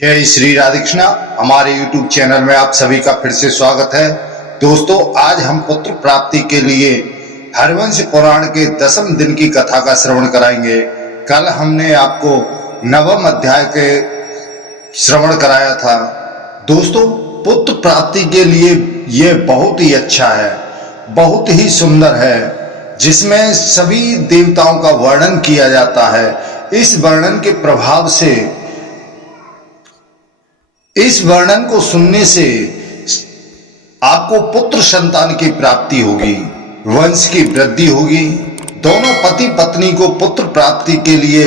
जय श्री राधे कृष्णा। हमारे YouTube channel में आप सभी का फिर से स्वागत है। दोस्तों, आज हम पुत्र प्राप्ति के लिए हरिवंश पुराण के 10वें दिन की कथा का श्रवण कराएंगे। कल हमने आपको 9वें अध्याय के श्रवण कराया था। दोस्तों, पुत्र प्राप्ति के लिए यह बहुत ही अच्छा है, बहुत ही सुंदर है, जिसमें सभी देवताओं का वर्णन किया जाता है। इस वर्णन के प्रभाव से, इस वर्णन को सुनने से आपको पुत्र संतान की प्राप्ति होगी, वंश की वृद्धि होगी। दोनों पति पत्नी को पुत्र प्राप्ति के लिए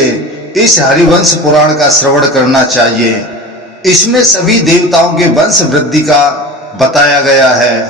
इस हरिवंश पुराण का श्रवण करना चाहिए। इसमें सभी देवताओं के वंश वृद्धि का बताया गया है,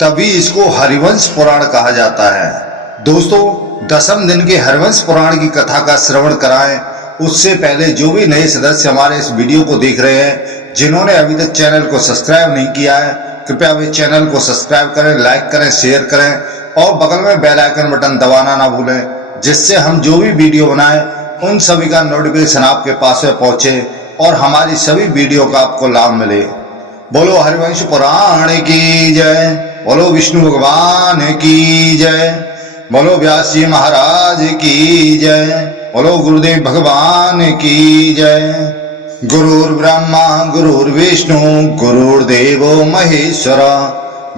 तभी इसको हरिवंश पुराण कहा जाता है। दोस्तों, 10वें दिन के हरिवंश पुराण की कथा का श्रवण कराएं। उससे पहले जो भी नए सदस्य हमारे इस वीडियो को देख रहे हैं, जिन्होंने अभी तक चैनल को सब्सक्राइब नहीं किया है, कृपया वे चैनल को सब्सक्राइब करें, लाइक करें, शेयर करें और बगल में बेल आइकन बटन दबाना ना भूलें, जिससे हम जो भी वीडियो बनाएं उन सभी का नोटिफिकेशन आपके पास में पहुंचे और हमारी सभी वीडियो का आपको लाभ मिले। बोलो हरिवंश पुराण की जय, बोलो विष्णु भगवान की जय, बोलो व्यास जी महाराज की जय, बोलो गुरुदेव भगवान की जय। गुरुर्ब्रह्मा गुरुर्विष्णु गुरुर्देवो महेश्वर,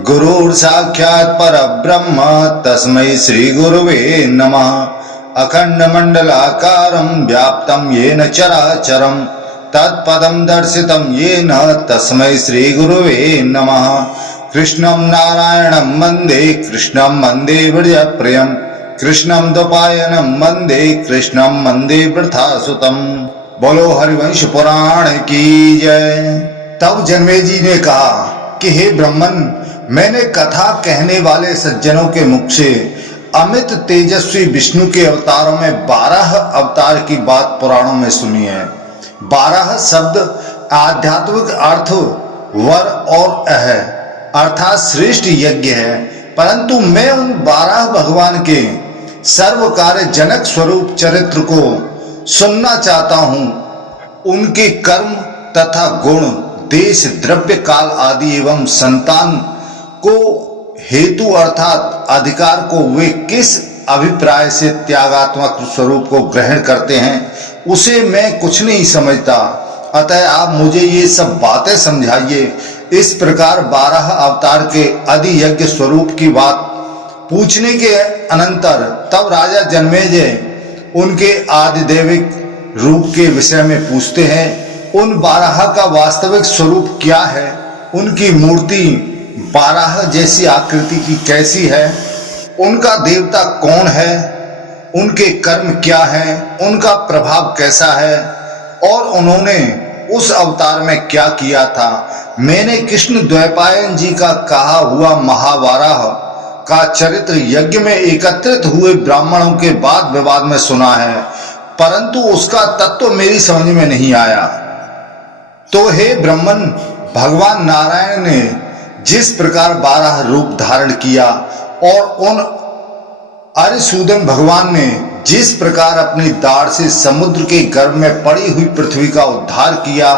गुरुर् साक्षात् परब्रह्म तस्मै श्री गुरुवे नमः। अखंड मंडलाकारं व्याप्तं येन चराचरं तत्पदं दर्शितं येन तस्मै श्री गुरुवे नमः। कृष्णं नारायणं वन्दे कृष्णं वन्दे व्रजप्रियं, कृष्णं द्वैपायनं वन्दे कृष्णं वन्दे वृथासुतं। बोलो हरिवंश पुराण की जय। तब जन्मेजय ने कहा कि हे ब्रह्मन, मैंने कथा कहने वाले सज्जनों के मुख से अमित तेजस्वी विष्णु के अवतारों में 12 अवतार की बात पुराणों में सुनी है। 12 शब्द आध्यात्मिक अर्थ वर और अह अर्थात श्रेष्ठ यज्ञ है, परंतु मैं उन 12 भगवान के सर्व कार्य जनक स्वरूप चरित्र को सुनना चाहता हूं। उनके कर्म तथा गुण, देश, द्रव्य, काल आदि एवं संतान को हेतु अर्थात अधिकार को वे किस अभिप्राय से त्यागात्मक स्वरूप को ग्रहण करते हैं, उसे मैं कुछ नहीं समझता। अतः आप मुझे ये सब बातें समझाइए। इस प्रकार 12 अवतार के आदि यज्ञ स्वरूप की बात पूछने के अनंतर तब राजा जन्मेजय उनके आदिदेविक रूप के विषय में पूछते हैं। उन 12 का वास्तविक स्वरूप क्या है, उनकी मूर्ति 12 जैसी आकृति की कैसी है, उनका देवता कौन है, उनके कर्म क्या है, उनका प्रभाव कैसा है और उन्होंने उस अवतार में क्या किया था। मैंने कृष्ण द्वैपायन जी का कहा हुआ महावाराह का चरित्र यज्ञ में एकत्रित हुए ब्राह्मणों के वाद विवाद में सुना है, परंतु उसका तत्व मेरी समझ में नहीं आया। तो हे ब्रह्मन, भगवान नारायण ने जिस प्रकार 12 रूप धारण किया और उन अरिसूदन भगवान ने जिस प्रकार अपनी दाढ़ से समुद्र के गर्भ में पड़ी हुई पृथ्वी का उद्धार किया,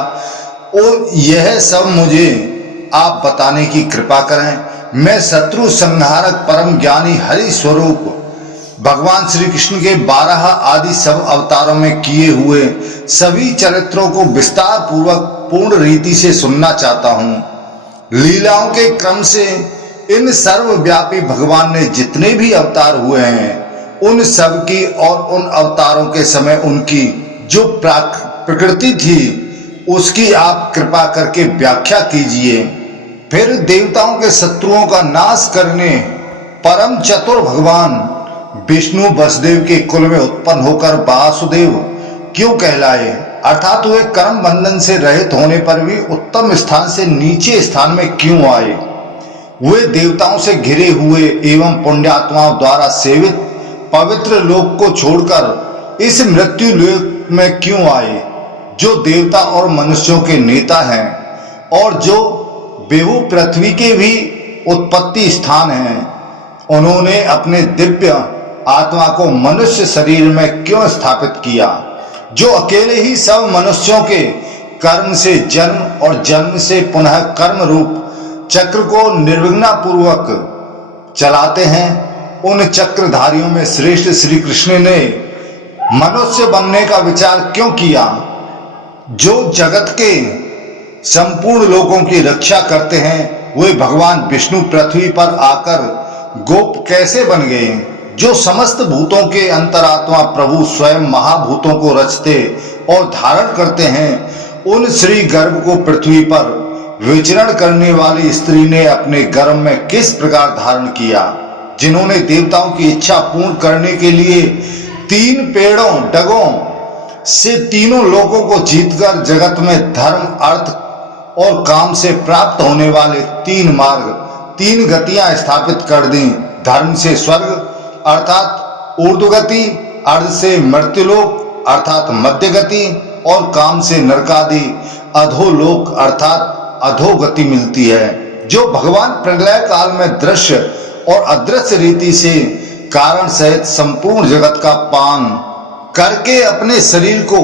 और यह सब मुझे आप बताने की कृपा करें। मैं शत्रु संहारक परम ज्ञानी हरि स्वरूप भगवान श्री कृष्ण के 12 आदि सब अवतारों में किए हुए सभी चरित्रों को विस्तार पूर्वक पूर्ण रीति से सुनना चाहता हूँ। लीलाओं के क्रम से इन सर्वव्यापी भगवान ने जितने भी अवतार हुए हैं, उन सब की और उन अवतारों के समय उनकी जो प्रकृति थी, उसकी आप कृपा करके व्याख्या कीजिए। फिर देवताओं के शत्रुओं का नाश करने परम चतुर भगवान विष्णु वसुदेव के कुल में उत्पन्न होकर वासुदेव क्यों कहलाए, अर्थात वे कर्म बंधन से रहित होने पर भी उत्तम स्थान से नीचे स्थान में क्यों आए, वे देवताओं से घिरे हुए एवं पुण्यात्माओं द्वारा सेवित पवित्र लोक को छोड़कर इस मृत्यु लोक में क्यों आए, जो देवता और मनुष्यों के नेता हैं और जो बेहू पृथ्वी के भी उत्पत्ति स्थान हैं। उन्होंने अपने दिव्य आत्मा को मनुष्य शरीर में क्यों स्थापित किया, जो अकेले ही सब मनुष्यों के कर्म से जन्म और जन्म से पुनः कर्म रूप चक्र को निर्विघ्न पूर्वक चलाते हैं, उन चक्रधारियों में श्रेष्ठ श्री कृष्ण ने मनुष्य बनने का विचार क्यों किया? जो जगत के संपूर्ण लोगों की रक्षा करते हैं, वे भगवान विष्णु पृथ्वी पर आकर गोप कैसे बन गए? जो समस्त भूतों के अंतरात्मा प्रभु स्वयं महाभूतों को रचते और धारण करते हैं, उन श्री गर्भ को पृथ्वी पर विचरण करने वाली स्त्री ने अपने गर्भ में किस प्रकार धारण किया? जिन्होंने देवताओं की इच्छा पूर्ण करने के लिए 3 पेड़ों डगों से तीनों लोगों को जीतकर जगत में धर्म, अर्थ और काम से प्राप्त होने वाले 3 मार्ग, 3 गतियां स्थापित कर दी। धर्म से स्वर्ग अर्थात ऊर्ध्वगति, अर्थ से मर्त्युलोक अर्थात मध्य गति और काम से नरकादि अधोलोक अर्थात अधोगति मिलती है। जो भगवान प्रलय काल में दृश्य और अदृश्य रीति से कारण सहित संपूर्ण जगत का पान करके अपने शरीर को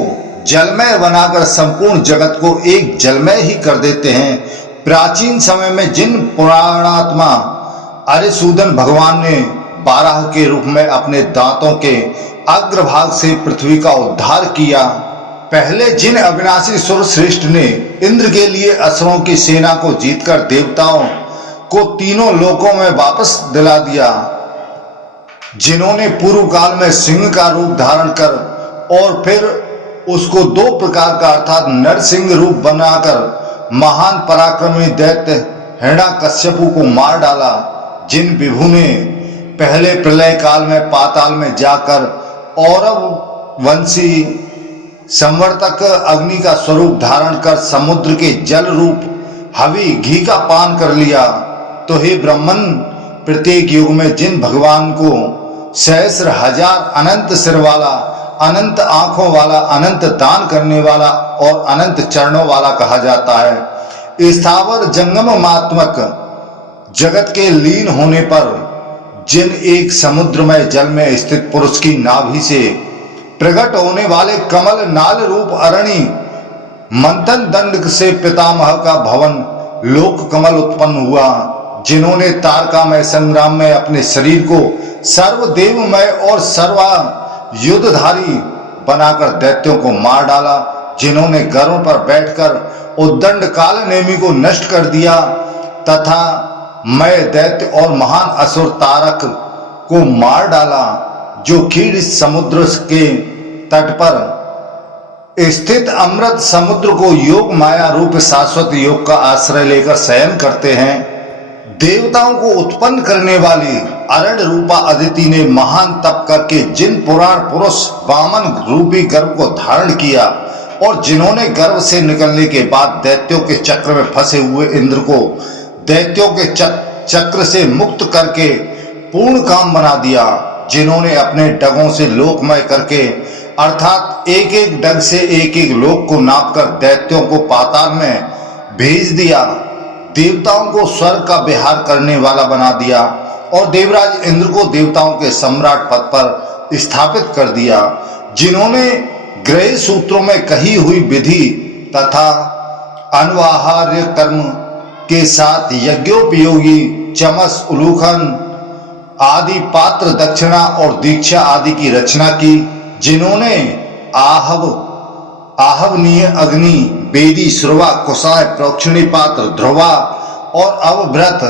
जलमय बनाकर संपूर्ण जगत को एक जलमय ही कर देते हैं। प्राचीन समय में जिन पुराणात्मा अरिसूदन भगवान ने बारह के रूप में अपने दांतों के अग्रभाग से पृथ्वी का उद्धार किया, पहले जिन अविनाशी सुर श्रेष्ठ ने इंद्र के लिए असुरों की सेना को जीतकर देवताओं को तीनों लोकों में वापस दिला दिया, जिन्होंने पूर्व काल में सिंह का रूप धारण कर और फिर उसको 2 प्रकार का अर्थात नरसिंह रूप बनाकर महान पराक्रमी दैत्य हिरण्यकश्यपु को मार डाला, जिन विभु ने पहले प्रलय काल में पाताल में जाकर औरव वंशी संवर्तक अग्नि का स्वरूप धारण कर समुद्र के जल रूप हवि घी का पान कर लिया, तो हे ब्राह्मण, प्रत्येक युग में जिन भगवान को सहस्र हजार अनंत सिर वाला, अनंत आंखों वाला, अनंत दान करने वाला और अनंत चरणों वाला कहा जाता है, स्थावर जंगमात्मक जगत के लीन होने पर जिन एक समुद्रमय जल में स्थित पुरुष की नाभि से प्रकट होने वाले कमल नाल रूप अरणि मंथन दंड से पितामह का भवन लोक कमल उत्पन्न हुआ, जिन्होंने तारकामय संग्राम में अपने शरीर को सर्वदेवमय और सर्वा युद्धधारी बनाकर दैत्यों को मार डाला, जिन्होंने गरुड़ पर बैठकर उद्दंड काल नेमी को नष्ट कर दिया तथा मैं दैत्य और महान असुर तारक को मार डाला, जो क्षीर समुद्र के तट पर स्थित अमृत समुद्र को योग माया रूप शाश्वत योग का आश्रय लेकर शयन करते हैं। देवताओं को उत्पन्न करने वाली अरण्य रूपा अदिति ने महान तप करके जिन पुराण पुरुष वामन रूपी गर्भ को धारण किया और जिन्होंने गर्भ से निकलने के बाद दैत्यों के चक्र में फंसे हुए इंद्र को दैत्यों के चक्र से मुक्त करके पूर्ण काम बना दिया, जिन्होंने अपने डगों से लोकमय करके अर्थात एक एक डग से एक एक लोक को नापकर दैत्यों को पाताल में भेज दिया, देवताओं को स्वर्ग का विहार करने वाला बना दिया और देवराज इंद्र को देवताओं के सम्राट पद पर स्थापित कर दिया, जिन्होंने गृह सूत्रों में कही हुई विधि तथा अनवाहार्य कर्म के साथ यज्ञोपयोगी चमस, उलूखन आदि पात्र, दक्षिणा और दीक्षा आदि की रचना की, जिन्होंने आहवनीय अग्नि, वेदी, श्रुवा, कुशाय, प्रोक्षणी पात्र, ध्रुवा और अवभ्रत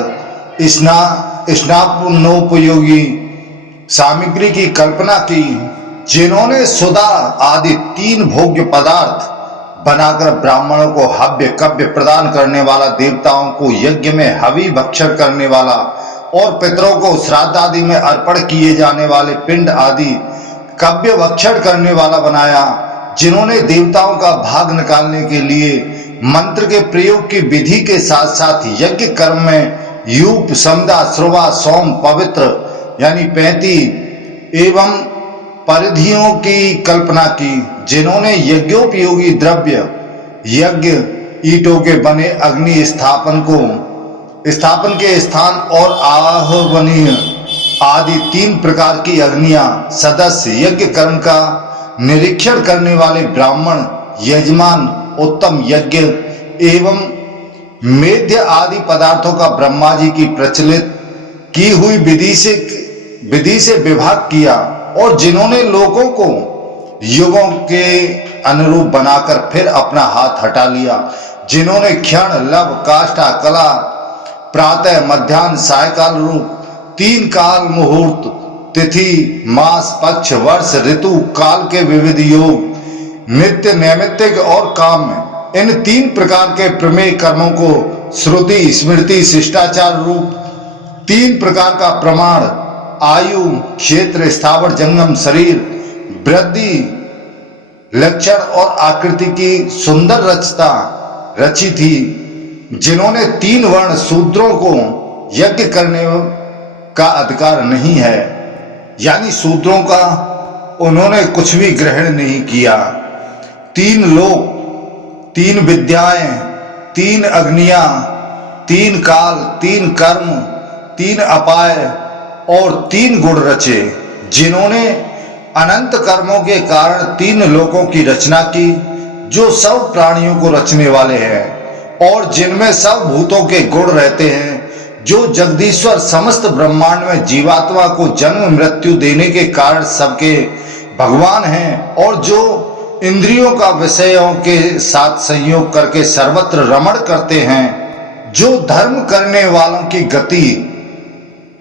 स्नापनोपयोगी सामग्री की कल्पना की, जिन्होंने सुधा आदि 3 भोग्य पदार्थ बनाकर ब्राह्मणों को हव्य कव्य प्रदान करने वाला, देवताओं को यज्ञ में हवि भक्षण करने वाला और पितरों को श्राद्ध आदि में अर्पण किए जाने वाले पिंड आदि कव्य भक्षण करने वाला बनाया, जिन्होंने देवताओं का भाग निकालने के लिए मंत्र के प्रयोग की विधि के साथ साथ यज्ञ कर्म में यूप, समदा, श्रुवा, सोम, पवित्र यानी 35 एवं परिधियों की कल्पना की, जिन्होंने यज्ञोपयोगी द्रव्य, यज्ञ ईंटों के बने अग्नि स्थापन के स्थान और आहवनीय आदि 3 प्रकार की अग्नियां, सदस्य, यज्ञ कर्म का निरीक्षण करने वाले ब्राह्मण, यजमान उत्तम यज्ञ एवं मेध्य आदि पदार्थों का ब्रह्मा जी की प्रचलित की हुई विधि से विभाग किया, और जिन्होंने लोगों को युगों के अनुरूप बनाकर फिर अपना हाथ हटा लिया, जिन्होंने क्षण लव काष्ठा कला प्रातः मध्याह्न सायकाल रूप 3 काल मुहूर्त तिथि मास पक्ष वर्ष ऋतु काल के विविध योग नित्य नैमित्तिक और काम्य इन 3 प्रकार के प्रमेय कर्मों को श्रुति स्मृति शिष्टाचार रूप 3 प्रकार का प्रमाण आयु क्षेत्र स्थावर जंगम शरीर वृद्धि लक्षण और आकृति की सुंदर रचता रची थी, जिन्होंने 3 वर्ण शूद्रों को यज्ञ करने का अधिकार नहीं है, यानी शूद्रों का उन्होंने कुछ भी ग्रहण नहीं किया। 3 लोक 3 विद्याएं 3 अग्नियां 3 काल 3 कर्म 3 अपाय और 3 गुण रचे, जिन्होंने अनंत कर्मों के कारण 3 लोकों की रचना की, जो सब प्राणियों को रचने वाले हैं और जिनमें सब भूतों के गुण रहते हैं, जो जगदीश्वर समस्त ब्रह्मांड में जीवात्मा को जन्म मृत्यु देने के कारण सबके भगवान हैं, और जो इंद्रियों का विषयों के साथ संयोग करके सर्वत्र रमण करते हैं, जो धर्म करने वालों की गति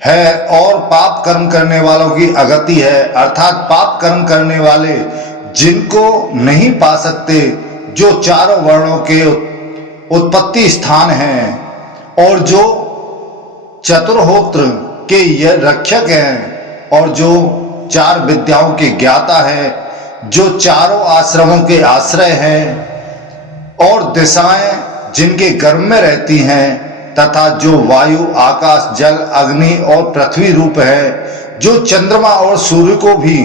है और पाप कर्म करने वालों की अगति है, अर्थात पाप कर्म करने वाले जिनको नहीं पा सकते, जो चारों वर्णों के उत्पत्ति स्थान हैं और जो चतुर्होत्र के ये रक्षक हैं और जो 4 विद्याओं के ज्ञाता हैं, जो चारों आश्रमों के आश्रय हैं और दिशाएं जिनके गर्भ में रहती हैं, तथा जो वायु आकाश जल अग्नि और पृथ्वी रूप है, जो चंद्रमा और सूर्य को भी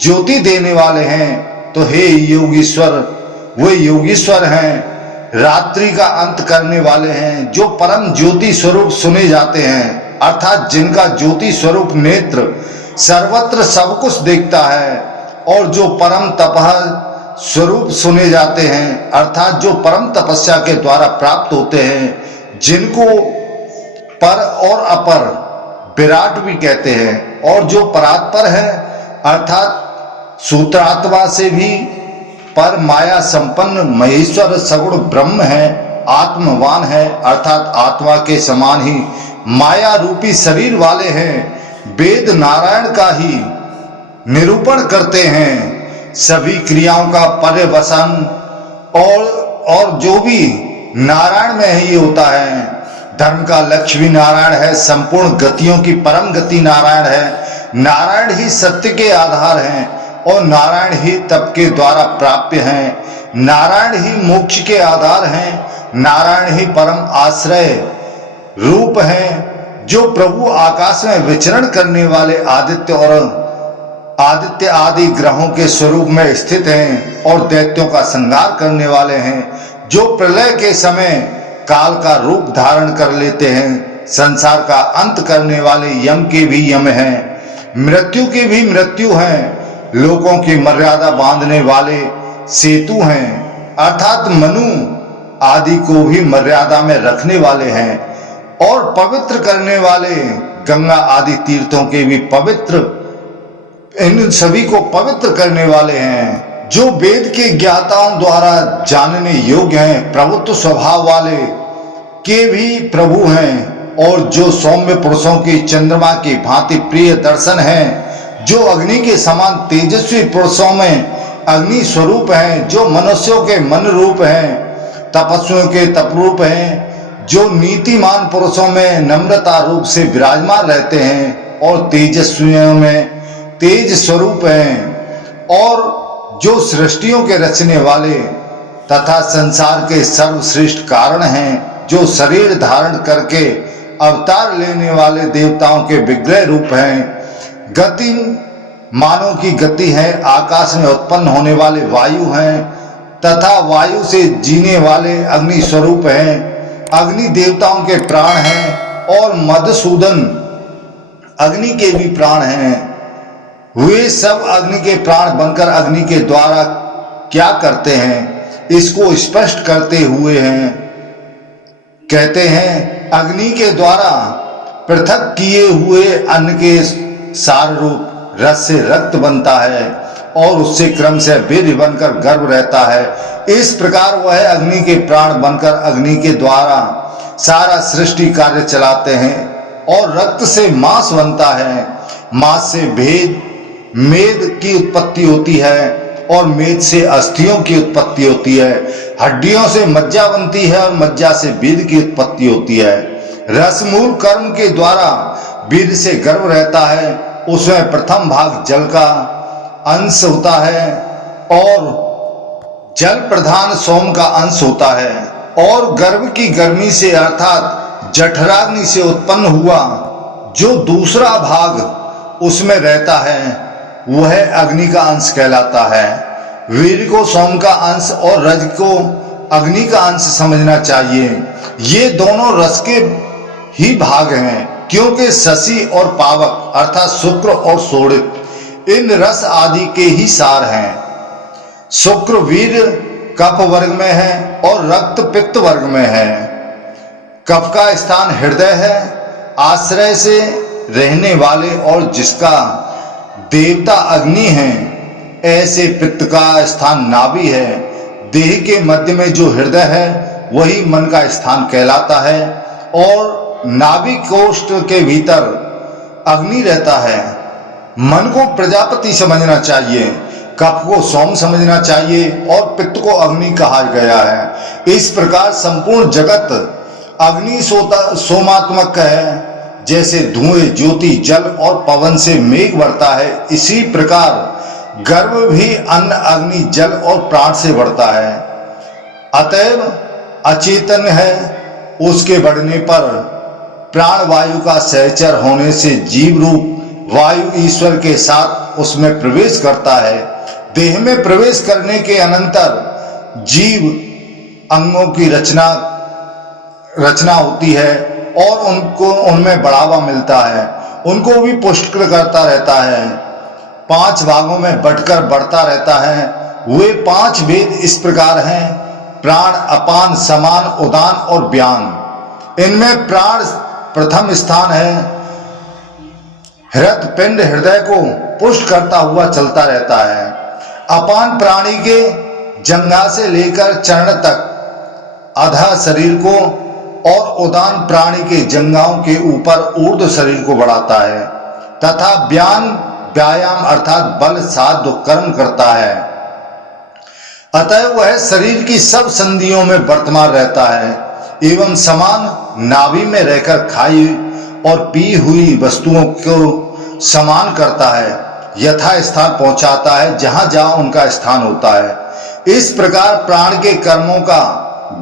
ज्योति देने वाले हैं। तो हे योगीश्वर, वे योगीश्वर हैं, रात्रि का अंत करने वाले हैं, जो परम ज्योति स्वरूप सुने जाते हैं, अर्थात जिनका ज्योति स्वरूप नेत्र सर्वत्र सब कुछ देखता है, और जो परम तपः स्वरूप सुने जाते हैं, अर्थात जो परम तपस्या के द्वारा प्राप्त होते हैं, जिनको पर और अपर विराट भी कहते हैं, और जो परात्पर है अर्थात सूत्रात्मा से भी पर माया संपन्न महेश्वर सगुण ब्रह्म है, आत्मवान है, अर्थात आत्मा के समान ही माया रूपी शरीर वाले हैं, वेद नारायण का ही निरूपण करते हैं, सभी क्रियाओं का पर्यवसन और जो भी नारायण में ही होता है। धर्म का लक्ष्य भी नारायण है, संपूर्ण गतियों की परम गति नारायण है, नारायण ही सत्य के आधार हैं और नारायण ही तप के द्वारा प्राप्य हैं, नारायण ही मोक्ष के आधार हैं, नारायण ही परम आश्रय रूप हैं, जो प्रभु आकाश में विचरण करने वाले आदित्य आदि ग्रहों के स्वरूप में स्थित हैं और दैत्यों का संहार करने वाले हैं, जो प्रलय के समय काल का रूप धारण कर लेते हैं, संसार का अंत करने वाले यम के भी यम हैं, मृत्यु की भी मृत्यु हैं, लोगों की मर्यादा बांधने वाले सेतु हैं, अर्थात मनु आदि को भी मर्यादा में रखने वाले हैं, और पवित्र करने वाले गंगा आदि तीर्थों के भी पवित्र, इन सभी को पवित्र करने वाले हैं, जो वेद के ज्ञाताओं द्वारा जानने योग्य हैं, प्रभुत्व स्वभाव वाले के भी प्रभु हैं, और जो सौम्य पुरुषों की चंद्रमा की भांति प्रिय दर्शन हैं, जो अग्नि के समान तेजस्वी पुरुषों में अग्नि स्वरूप हैं, जो मनुष्यों के मन रूप हैं, तपस्वियों के तप रूप हैं, जो नीतिमान पुरुषों में नम्रता रूप से विराजमान रहते हैं और तेजस्वियों में तेज स्वरूप हैं, और जो सृष्टियों के रचने वाले तथा संसार के सर्वश्रेष्ठ कारण हैं, जो शरीर धारण करके अवतार लेने वाले देवताओं के विग्रह रूप हैं, गति मानव की गति है, आकाश में उत्पन्न होने वाले वायु हैं तथा वायु से जीने वाले अग्नि स्वरूप हैं, अग्नि देवताओं के प्राण हैं और मधुसूदन अग्नि के भी प्राण हैं। वे सब अग्नि के प्राण बनकर अग्नि के द्वारा क्या करते हैं? इसको स्पष्ट करते हुए हैं, कहते हैं अग्नि के द्वारा पृथक किए हुए अन्न के सार रूप रस से रक्त बनता है और उससे क्रम से वीर्य बनकर गर्भ रहता है। इस प्रकार वह अग्नि के प्राण बनकर अग्नि के द्वारा सारा सृष्टि कार्य चलाते हैं और रक्त से मांस बनता है, मांस से मेद की उत्पत्ति होती है और मेद से अस्थियों की उत्पत्ति होती है, हड्डियों से मज्जा बनती है और मज्जा से वीर्य की उत्पत्ति होती है। रसमूल कर्म के द्वारा वीर्य से गर्भ रहता है, उसमें प्रथम भाग जल का अंश होता है और जल प्रधान सोम का अंश होता है और गर्भ की गर्मी से अर्थात जठराग्नि से उत्पन्न हुआ जो दूसरा भाग उसमें रहता है वह अग्नि का अंश कहलाता है। वीर्य को सोम का अंश और रज को अग्नि का अंश समझना चाहिए। ये दोनों रस के ही भाग हैं, क्योंकि शशि और पावक अर्थात शुक्र और शोणित इन रस आदि के ही सार हैं। शुक्र वीर्य कफ वर्ग में है और रक्त पित्त वर्ग में है। कफ का स्थान हृदय है, आश्रय से रहने वाले और जिसका देवता अग्नि है। ऐसे पित्त का स्थान नाभि है। देह के मध्य में जो हृदय है वही मन का स्थान कहलाता है और नाभि कोष्ठ के भीतर अग्नि रहता है। मन को प्रजापति समझना चाहिए, कफ को सोम समझना चाहिए और पित्त को अग्नि कहा गया है। इस प्रकार संपूर्ण जगत अग्नि सोमात्मक है। जैसे धुएं, ज्योति, जल और पवन से मेघ बढ़ता है, इसी प्रकार गर्भ भी अन्न, अग्नि, जल और प्राण से बढ़ता है। अतएव अचेतन है, उसके बढ़ने पर प्राण वायु का सहचर होने से जीव रूप वायु ईश्वर के साथ उसमें प्रवेश करता है। देह में प्रवेश करने के अनंतर जीव अंगों की रचना होती है और उनमें बढ़ावा मिलता है, उनको भी पुष्ट करता रहता है, 5 भागों में बंटकर बढ़ता रहता है। वे 5 भेद इस प्रकार हैं: प्राण, अपान, समान, उदान और व्यान। इनमें प्राण प्रथम स्थान है। हृत पिंड हृदय को पुष्ट करता हुआ चलता रहता है। अपान प्राणी के जंघा से लेकर चरण तक आधा शरीर को और उदान प्राणी के जंघाओं के ऊपर ऊर्ध्व शरीर को बढ़ाता है तथा व्यान व्यायाम अर्थात बल साध्य कर्म करता है। अतः वह शरीर की सब संधियों में वर्तमान रहता है एवं समान नाभि में रहकर खाई और पी हुई वस्तुओं को समान करता है, यथा स्थान पहुंचाता है जहां जहां उनका स्थान होता है। इस प्रकार प्राण के कर्मों का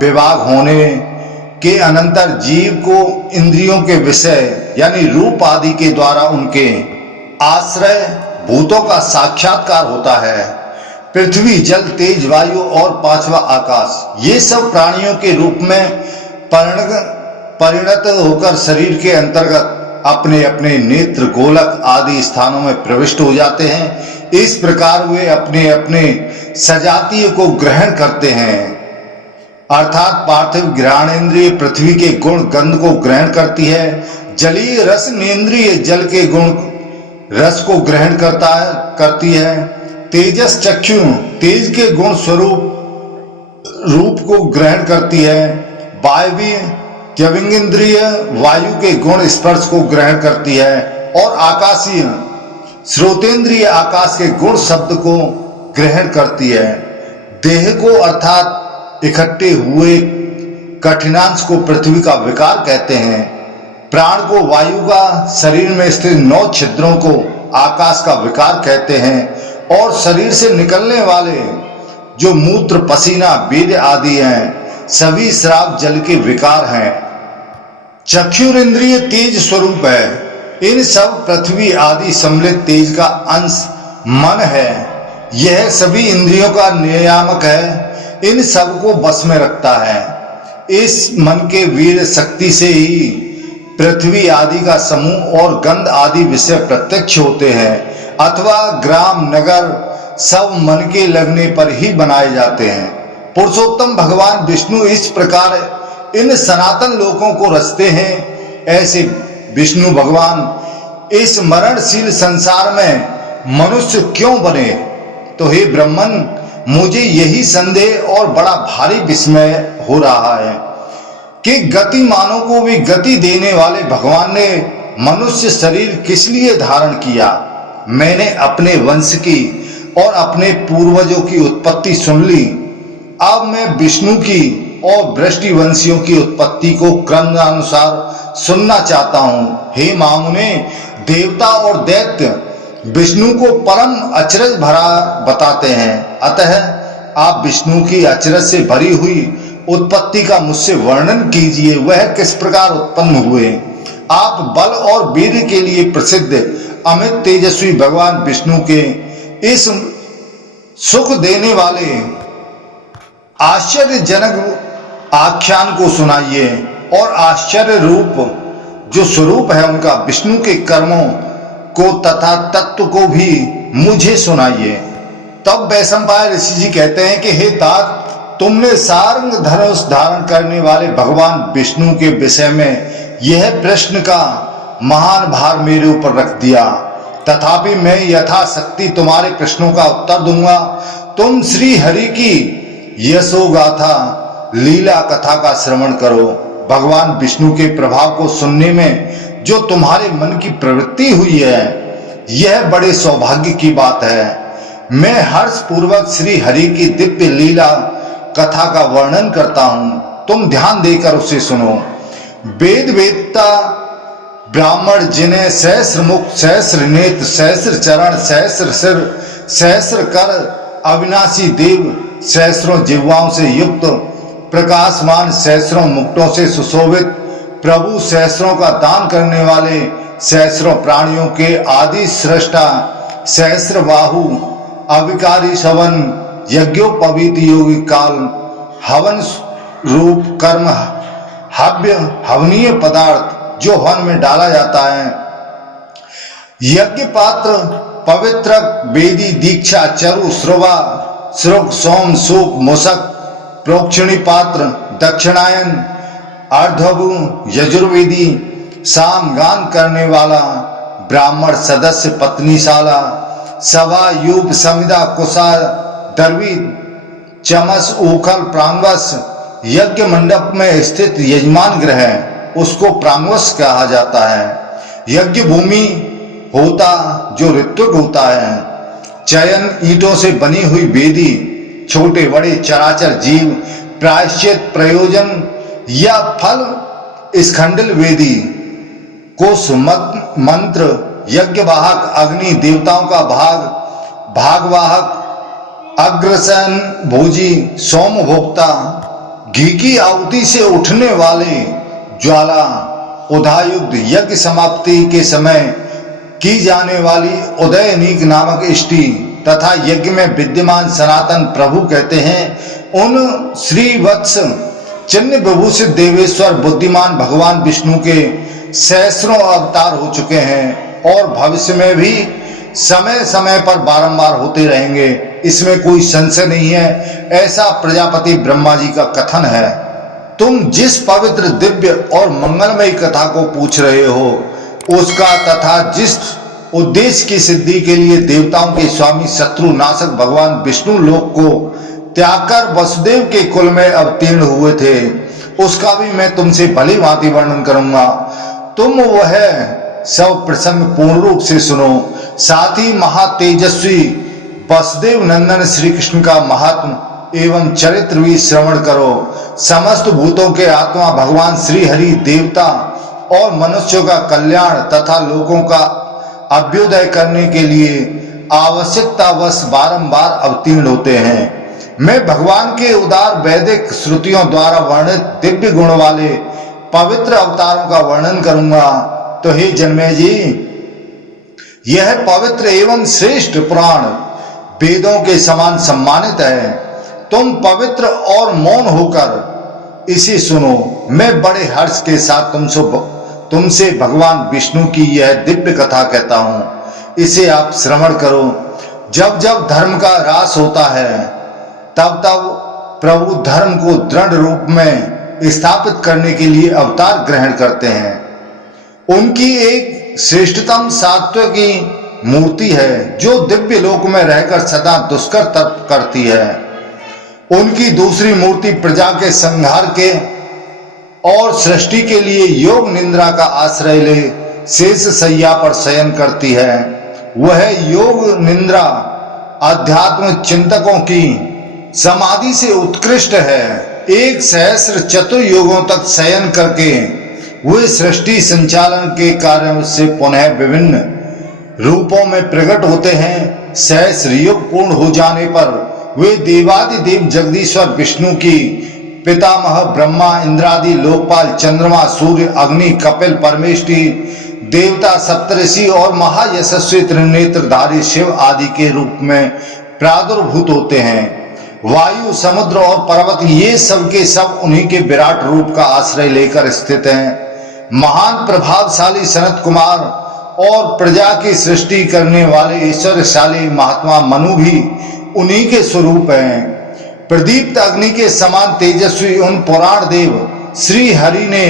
विभाग होने के अनंतर जीव को इंद्रियों के विषय यानी रूप आदि के द्वारा उनके आश्रय भूतों का साक्षात्कार होता है। पृथ्वी, जल, तेज, वायु और 5वां आकाश, ये सब प्राणियों के रूप में परिणत होकर शरीर के अंतर्गत अपने अपने नेत्र, गोलक आदि स्थानों में प्रविष्ट हो जाते हैं। इस प्रकार वे अपने अपने सजातीय को ग्रहण करते हैं, अर्थात पार्थिव घ्राणेन्द्रिय पृथ्वी के गुण गंध को ग्रहण करती है, जलीय रस नेन्द्रिय जल के गुण रस को ग्रहण करती है, तेजस चक्षु तेज के गुण स्वरूप रूप को ग्रहण करती है, वायवीय जविंगेंद्रिय वायु के गुण स्पर्श को ग्रहण करती है और आकाशीय श्रोतेंद्रिय आकाश के गुण शब्द को ग्रहण करती है। देह को अर्थात इकट्ठे हुए कठिनांश को पृथ्वी का विकार कहते हैं। प्राण को वायु का, शरीर में स्थित 9 छिद्रों को आकाश का विकार कहते हैं और शरीर से निकलने वाले जो मूत्र, पसीना, वीर्य आदि हैं सभी श्राप जल के विकार हैं। चक्षुरेंद्रिय तेज स्वरूप है। इन सब पृथ्वी आदि सम्मिलित तेज का अंश मन है। यह सभी इंद्रियों का नियामक है, इन सब को बस में रखता है। इस मन के वीर शक्ति से ही पृथ्वी आदि का समूह और गंध आदि विषय प्रत्यक्ष होते हैं, अथवा ग्राम नगर सब मन के लगने पर ही बनाए जाते हैं। पुरुषोत्तम भगवान विष्णु इस प्रकार इन सनातन लोकों को रचते हैं। ऐसे विष्णु भगवान इस मरणशील संसार में मनुष्य क्यों बने? तो हे ब्राह्मण, मुझे यही संदेह और बड़ा भारी विस्मय हो रहा है कि गतिमानों को भी गति देने वाले भगवान ने मनुष्य शरीर किस लिए धारण किया। मैंने अपने वंश की और अपने पूर्वजों की उत्पत्ति सुन ली। अब मैं विष्णु की और वृष्टिवंशियों की उत्पत्ति को क्रमानुसार सुनना चाहता हूँ। हे मामुने, देवता और दैत्य विष्णु को परम अचरज भरा बताते हैं। अतः आप विष्णु की अचरज से भरी हुई उत्पत्ति का मुझसे वर्णन कीजिए। वह किस प्रकार उत्पन्न हुए? आप बल और वीर के लिए प्रसिद्ध अमित तेजस्वी भगवान विष्णु के इस सुख देने वाले आश्चर्यजनक आख्यान को सुनाइए और आश्चर्य रूप जो स्वरूप है उनका विष्णु के कर्मों को तथा तत्व को भी मुझे सुनाइए। तब वैशंपायन ऋषि जी कहते हैं कि हे तात, तुमने सारंग धनुष धारण करने वाले भगवान विष्णु के विषय में यह प्रश्न का महान भार मेरे ऊपर रख दिया। तथापि मैं यथाशक्ति तुम्हारे प्रश्नों का उत्तर दूंगा। तुम श्री हरि की यशोगाथा लीला कथा का श्रवण करो। भगवान विष्णु के प्रभाव को सुनने में जो तुम्हारे मन की प्रवृत्ति हुई है, यह बड़े सौभाग्य की बात है। मैं हर्ष पूर्वक श्री हरि की दिव्य लीला कथा का वर्णन करता हूं, तुम ध्यान देकर उसे सुनो। वेद वेदता ब्राह्मण जिन्हें सहस्र मुख, सहस्र नेत्र, सहस्र चरण, सहस्र सिर, सहस्र कर, अविनाशी देव, सहस्रों जिह्वाओं से युक्त, प्रकाशमान, सहस्रों मुकुटों से सुशोभित प्रभु, सहस्रों का दान करने वाले, सहस्रों प्राणियों के आदि सृष्टा, सहस्र बाहु, अविकारी शवन, यज्ञोपवीत योगी काल, हवन रूप कर्म, हव्य हवनीय पदार्थ जो हवन में डाला जाता है, यज्ञ पात्र, पवित्र वेदी, दीक्षा, चरु, श्रवा, श्रुग, सोम, सूप, मूषक, प्रोक्षणी पात्र, दक्षिणायन, अर्धभु, यजुर्वेदी, साम गान करने वाला, ब्राह्मण सदस्य, पत्नीशाला, सभा, यूप, समिदा, कुशा, दरवी, चमस, उखल, प्रांगवस, यज्ञ मंडप में स्थित यजमान गृह उसको प्रांगवस कहा जाता है। यज्ञ भूमि होता जो ऋत्विक होता है। चयन, ईंटों से बनी हुई वेदी, छोटे बड़े चराचर जीव, प्रायश्चित, प्रयोजन या फल स्खंडल वेदी, कुश, मंत्र, यज्ञवाहक, अग्नि, देवताओं का भाग, भागवाहक, अग्रसन भोजी, सोम भोक्ता, घी की आहुति से उठने वाले ज्वाला, उदायुक्त, यज्ञ समाप्ति के समय की जाने वाली उदयनीक नामक इष्टि तथा यज्ञ में विद्यमान सनातन प्रभु कहते हैं उन श्रीवत्स चिन्ह विभूषित देवेश्वर बुद्धिमान भगवान विष्णु के सहस्रों अवतार हो चुके हैं और भविष्य में भी समय समय पर बारंबार होते रहेंगे, इसमें कोई संशय नहीं है। ऐसा प्रजापति ब्रह्मा जी का कथन है। तुम जिस पवित्र, दिव्य और मंगलमयी कथा को पूछ रहे हो उसका तथा जिस उद्देश्य की सिद्धि के लिए देवताओं के स्वामी शत्रु नाशक भगवान विष्णु लोक को त्याग कर वसुदेव के कुल में अवतीर्ण हुए थे, उसका भी मैं तुमसे भली भांति वर्णन करूंगा। तुम वह सब प्रसंग पूर्ण रूप से सुनो। साथ ही महातेजस्वी वसुदेव नंदन श्री कृष्ण का महात्म एवं चरित्र भी श्रवण करो। समस्त भूतों के आत्मा भगवान श्री हरि देवता और मनुष्यों का कल्याण तथा लोगों का अभ्युदय करने के लिए आवश्यकतावश बारंबार अवतीर्ण होते हैं। मैं भगवान के उदार वैदिक श्रुतियों द्वारा वर्णित दिव्य गुण वाले पवित्र अवतारों का वर्णन करूंगा। तो हे जन्मे जी, यह पवित्र एवं श्रेष्ठ पुराण वेदों के समान सम्मानित है। तुम पवित्र और मौन होकर इसे सुनो। मैं बड़े हर्ष के साथ तुमसे भगवान विष्णु की यह दिव्य कथा कहता हूं, इसे आप श्रवण करो। जब जब धर्म का ह्रास होता है तब तब प्रभु धर्म को दृढ़ रूप में स्थापित करने के लिए अवतार ग्रहण करते हैं। उनकी एक श्रेष्ठतम सात्विक की मूर्ति है जो दिव्य लोक में रहकर सदा दुष्कर तप करती है। उनकी दूसरी मूर्ति प्रजा के संहार के और सृष्टि के लिए योग निद्रा का आश्रय ले शेष शैया पर शयन करती है। वह योग निद्रा अध्यात्म चिंतकों की समाधि से उत्कृष्ट है। 1 सहस्र चतुर्युगों तक शयन करके वे सृष्टि संचालन के कार्य से पुनः विभिन्न रूपों में प्रकट होते हैं। सहस्र युग पूर्ण हो जाने पर वे देवादिदेव जगदीश्वर विष्णु की पितामह ब्रह्मा, इंद्रादि लोकपाल, चंद्रमा, सूर्य, अग्नि, कपिल, परमेष्टि, देवता, सप्तऋषि और महायशस्वी त्रिनेत्रधारी शिव आदि के रूप में प्रादुर्भूत होते हैं। वायु, समुद्र और पर्वत ये सब के सब उन्हीं के विराट रूप का आश्रय लेकर स्थित हैं। महान प्रभावशाली सनत कुमार और प्रजा की सृष्टि करने वाले ईश्वरशाली महात्मा मनु भी उन्हीं के स्वरूप हैं। प्रदीप्त अग्नि के समान तेजस्वी उन पुराण देव श्री हरि ने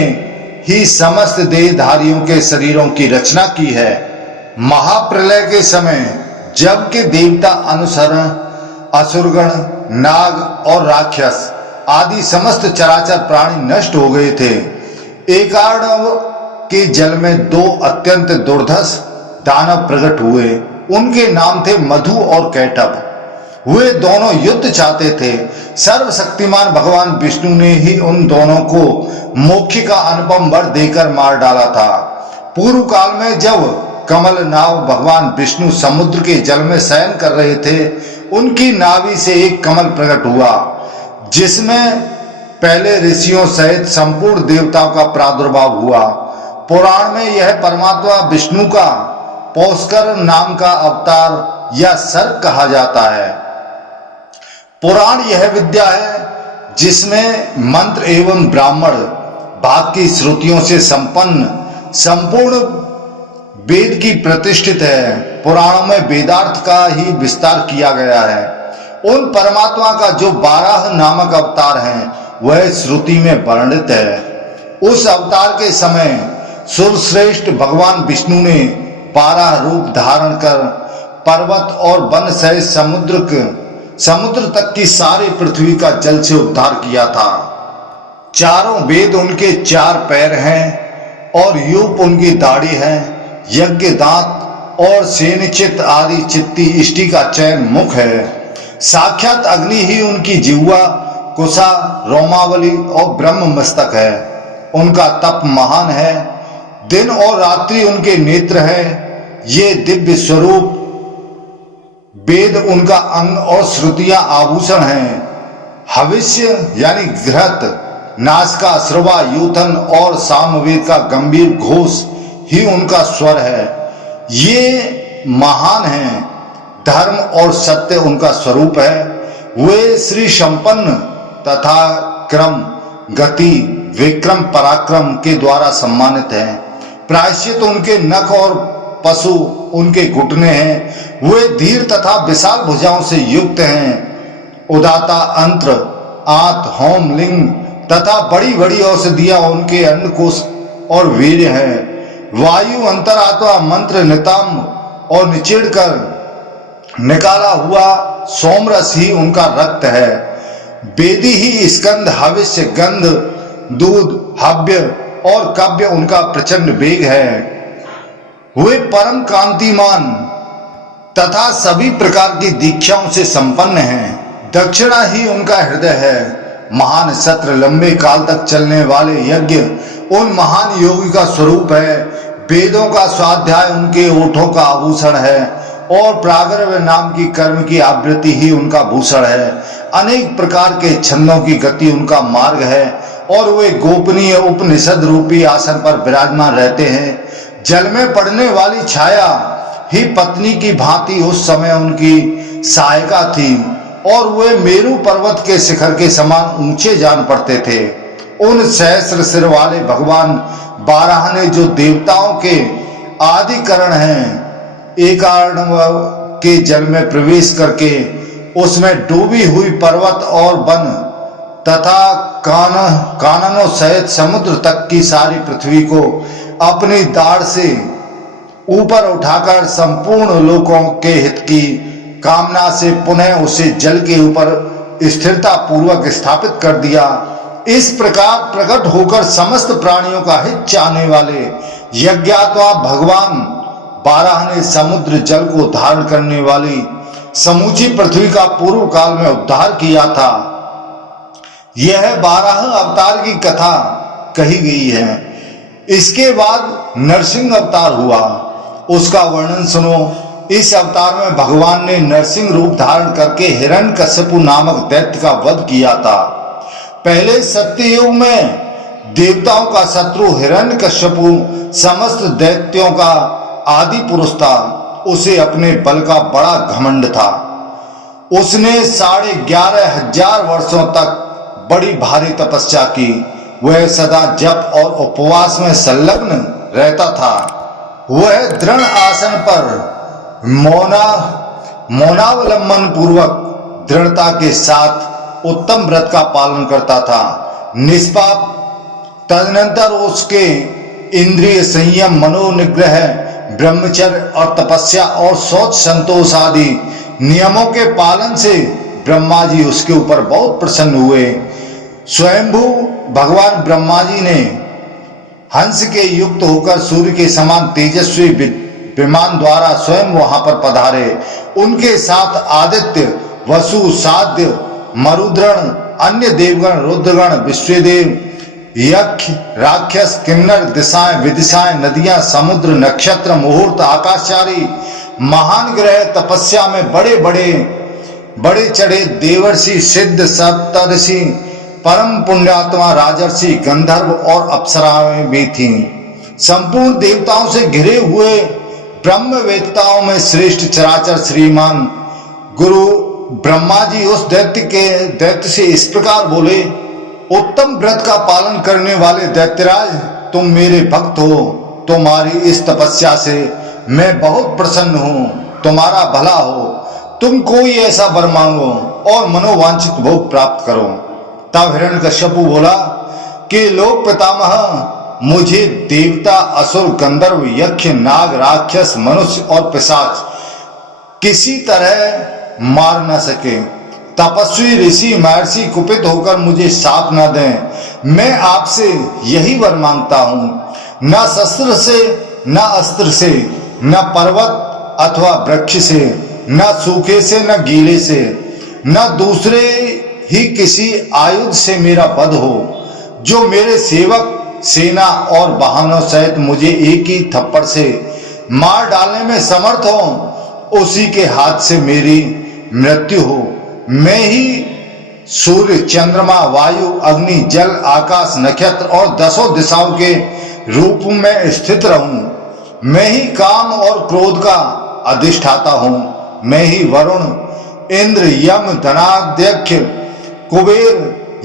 ही समस्त देहधारियों के शरीरों की रचना की है। महाप्रलय के समय जब के देवता अनुसरण, असुरगण, नाग और राक्षस आदि समस्त चराचर प्राणी नष्ट हो गए थे। एकार्णव के जल में 2 अत्यंत दुर्धर्ष दानव प्रकट हुए। उनके नाम थे मधु और कैटभ। वे दोनों युद्ध चाहते थे। सर्वशक्तिमान भगवान विष्णु ने ही उन दोनों को मोक्ष का अनुपम वर देकर मार डाला था। पूर्व काल में जब कमल नाव भगवान विष्णु समुद्र के जल में शयन कर रहे थे, उनकी नाभि से एक कमल प्रकट हुआ जिसमें पहले ऋषियों सहित संपूर्ण देवताओं का प्रादुर्भाव हुआ। पुराण में यह परमात्मा विष्णु का पौष्कर नाम का अवतार या सर्ग कहा जाता है। पुराण यह विद्या है जिसमें मंत्र एवं ब्राह्मण भाग की श्रुतियों से संपूर्ण वेद की प्रतिष्ठित है। पुराणों में वेदार्थ का ही विस्तार किया गया है। उन परमात्मा का जो 12 नामक अवतार हैं वह श्रुति में वर्णित है। उस अवतार के समय सुरश्रेष्ठ भगवान विष्णु ने 12 रूप धारण कर पर्वत और वन सहित समुद्र तक की सारी पृथ्वी का जल से उद्धार किया था। चारों वेद उनके 4 पैर हैं और यूप उनकी दाढ़ी है। यज्ञ दांत और सेनचित आदि चित्ती इष्टि का चयन मुख है। साक्षात अग्नि ही उनकी जिह्वा, कुशा, रोमावली और ब्रह्म मस्तक है। उनका तप महान है। दिन और रात्रि उनके नेत्र है। ये दिव्य स्वरूप वेद उनका अंग और श्रुतियां आभूषण हैं। हविष्य यानी घृत, नासिका, श्रवा, यूथन और सामवेद का गंभीर घोष ही उनका स्वर है। ये महान हैं। धर्म और सत्य उनका स्वरूप है। वे श्री संपन्न तथा क्रम, गति, विक्रम, पराक्रम के द्वारा सम्मानित हैं। प्रायश्चित उनके नख और पशु उनके घुटने हैं। वे धीर तथा विशाल भुजाओं से युक्त हैं। उदाता, अंत्र, आंत, होम, लिंग तथा बड़ी बड़ी औषधियां उनके अन्नकोश और वीर्य हैं। वायु, अंतरात्मा, मंत्र, नितंब और निचेड़ कर निकाला हुआ सोमरस ही उनका रक्त है। वेदी ही स्कंद, हविष्य, गंध, दूध, हव्य और काव्य उनका प्रचंड वेग है। वे परम कांतिमान तथा सभी प्रकार की दीक्षाओं से संपन्न हैं। दक्षिणा ही उनका हृदय है। महान सत्र, लंबे काल तक चलने वाले यज्ञ उन महान योगी का स्वरूप है। वेदों का स्वाध्याय उनके ओठों का आभूषण है और प्रागर्भ नाम की कर्म की आवृत्ति ही उनका भूषण है। अनेक प्रकार के छंदों की गति उनका मार्ग है और वे गोपनीय उपनिषद रूपी आसन पर विराजमान रहते हैं। जल में पड़ने वाली छाया ही पत्नी की भांति उस समय उनकी सहायिका थी और वे मेरु पर्वत के शिखर के समान ऊंचे जान पड़ते थे। उन सहस्र सिर वाले भगवान बारह ने जो देवताओं के आदिकरण हैं, एकार्णव के जल में प्रवेश करके उसमें डूबी हुई पर्वत और वन तथा काननों सहित समुद्र तक की सारी पृथ्वी को अपनी दाढ़ से ऊपर उठाकर संपूर्ण लोकों के हित की कामना से पुनः उसे जल के ऊपर स्थिरता पूर्वक स्थापित कर दिया। इस प्रकार प्रकट होकर समस्त प्राणियों का हित चाहने वाले यज्ञात्मा भगवान बारह ने समुद्र जल को धारण करने वाली समूची पृथ्वी का पूर्व काल में उद्धार किया था। यह 12 अवतार की कथा कही गई है। इसके बाद नरसिंह अवतार हुआ, उसका वर्णन सुनो। इस अवतार में भगवान ने नरसिंह रूप धारण करके हिरण्यकश्यपु नामक दैत्य का वध किया था। पहले सत्ययुग में देवताओं का शत्रु हिरण्यकश्यपु समस्त दैत्यों का आदि पुरुष था। उसे अपने बल का बड़ा घमंड था। उसने 11,500 वर्षों तक बड़ी भारी तपस्या की। वह सदा जप और उपवास में संलग्न रहता था। वह दृढ़ आसन पर मौनावलंबन पूर्वक दृढ़ता के साथ उत्तम व्रत का पालन करता था, निष्पाप। तदनंतर उसके इंद्रिय संयम, मनोनिग्रह, ब्रह्मचर्य और तपस्या और शौच संतोष आदि नियमों के पालन से ब्रह्मा जी उसके ऊपर बहुत प्रसन्न हुए। स्वयंभू भगवान ब्रह्मा जी ने हंस के युक्त होकर सूर्य के समान तेजस्वी विमान द्वारा स्वयं वहां पर पधारे। उनके साथ आदित्य, वसु, साध्य, मरुद्रण, अन्य देवगण, रुद्रगण, विश्वदेव, यक्ष, राक्षस, किन्नर, दिशाएं, विदिशाएं, नदियां, समुद्र, नक्षत्र, मुहूर्त, आकाशचारी, महान ग्रह, तपस्या में बड़े चढ़े देवर्षि, सिद्ध, सप्तर्षि, परम पुण्यात्मा, राजर्षि, गंधर्व और अप्सराएं भी थीं। संपूर्ण देवताओं से घिरे हुए ब्रह्मवेत्ताओं में श्रेष्ठ चराचर श्रीमान गुरु ब्रह्मा जी उस दैत्य से इस प्रकार बोले, उत्तम व्रत का पालन करने वाले दैत्यराज, तुम मेरे भक्त हो। तुम्हारी इस तपस्या से मैं बहुत प्रसन्न हूं। तुम्हारा भला हो। तुम कोई ऐसा वर मांगो और मनोवांछित भोग प्राप्त करो। तब हिरण्यकश्यपु बोला कि लोक पितामह, मुझे देवता, असुर, गंधर्व, यक्ष, नाग, राक्षस, मनुष्य और पिशाच किसी तरह मार न सके। तपस्वी, ऋषि, महर्षि कुपित होकर मुझे शाप न दें। मैं आपसे यही वर मांगता हूं। न शस्त्र से, न अस्त्र से, न पर्वत अथवा वृक्ष से, न सूखे से, न गीले से, न दूसरे ही किसी आयुध से मेरा वध हो। जो मेरे सेवक, सेना और वाहनों सहित मुझे एक ही थप्पड़ से मार डालने में समर्थ हो, उसी के हाथ से मेरी मृत्यु हो। मैं ही सूर्य, चंद्रमा, वायु, अग्नि, जल, आकाश, नक्षत्र और 10 दिशाओं के रूप में स्थित रहूं। मैं ही काम और क्रोध का अधिष्ठाता हूं। मैं ही वरुण, इंद्र, यम, धनाध्यक्ष, कुबेर,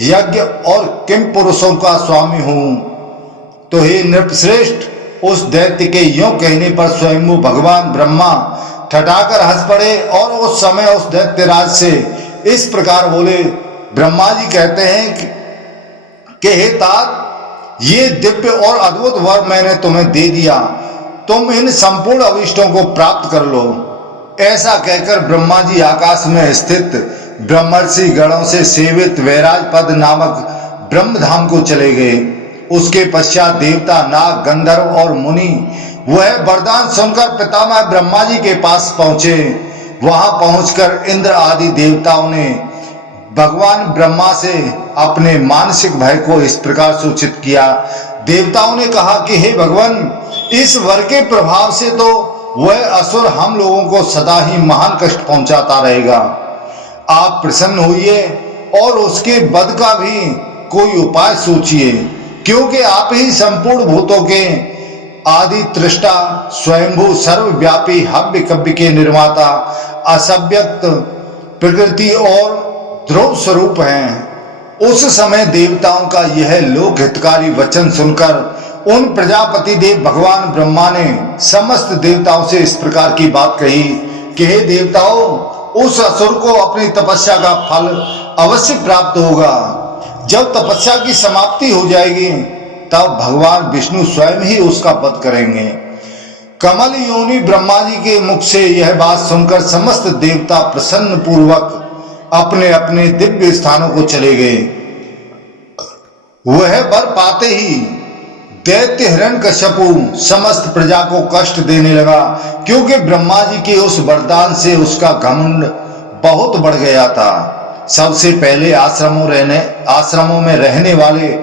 यज्ञ और किम पुरुषों का स्वामी हूं। तो हे नृपश्रेष्ठ, उस दैत्य के यों कहने पर स्वयंभू भगवान ब्रह्मा ठठाकर हंस पड़े और उस समय उस दैत्यराज से इस प्रकार बोले। ब्रह्मा जी कहते हैं कि हे तात, ये दिव्य और अद्भुत वर मैंने तुम्हें दे दिया। तुम इन संपूर्ण अभिष्टों को प्राप्त कर लो। ऐसा कहकर ब्रह्मा जी आकाश में स्थित ब्रह्मर्षि गणों से सेवित वैराज पद नामक ब्रह्मधाम को चले गए। उसके पश्चात देवता, नाग, गंधर्व और मुनि वह वरदान सुनकर पितामह ब्रह्मा जी के पास पहुंचे। वहां पहुंचकर इंद्र आदि देवताओं ने भगवान ब्रह्मा से अपने मानसिक भय को इस प्रकार सूचित किया। देवताओं ने कहा कि हे भगवान, इस वर के प्रभाव से तो वह असुर हम लोगों को सदा ही महान कष्ट पहुंचाता रहेगा। आप प्रसन्न होइए और उसके वध का भी कोई उपाय सोचिए, क्योंकि आप ही संपूर्ण भूतों के आदि तृष्टा, स्वयंभू, सर्वव्यापी, हव्य कव्य के निर्माता, असव्यक्त प्रकृति और ध्रुव स्वरूप हैं। उस समय देवताओं का यह लोक हितकारी वचन सुनकर उन प्रजापति देव भगवान ब्रह्मा ने समस्त देवताओं से इस प्रकार की बात कही कि हे देवताओं, उस असुर को अपनी तपस्या का फल अवश्य प्राप्त होगा। जब तपस्या की समाप्ति हो जाएगी तब भगवान विष्णु स्वयं ही उसका वध करेंगे। कमल योनि ब्रह्मा जी के मुख से यह बात सुनकर समस्त देवता प्रसन्न पूर्वक अपने अपने दिव्य स्थानों को चले गए। वह वर पाते ही दैत्य हिरण्यकश्यपु समस्त प्रजा को कष्ट देने लगा, क्योंकि ब्रह्मा जी के उस वरदान से उसका घमंड बहुत बढ़ गया था। सबसे पहले आश्रमों में रहने वाले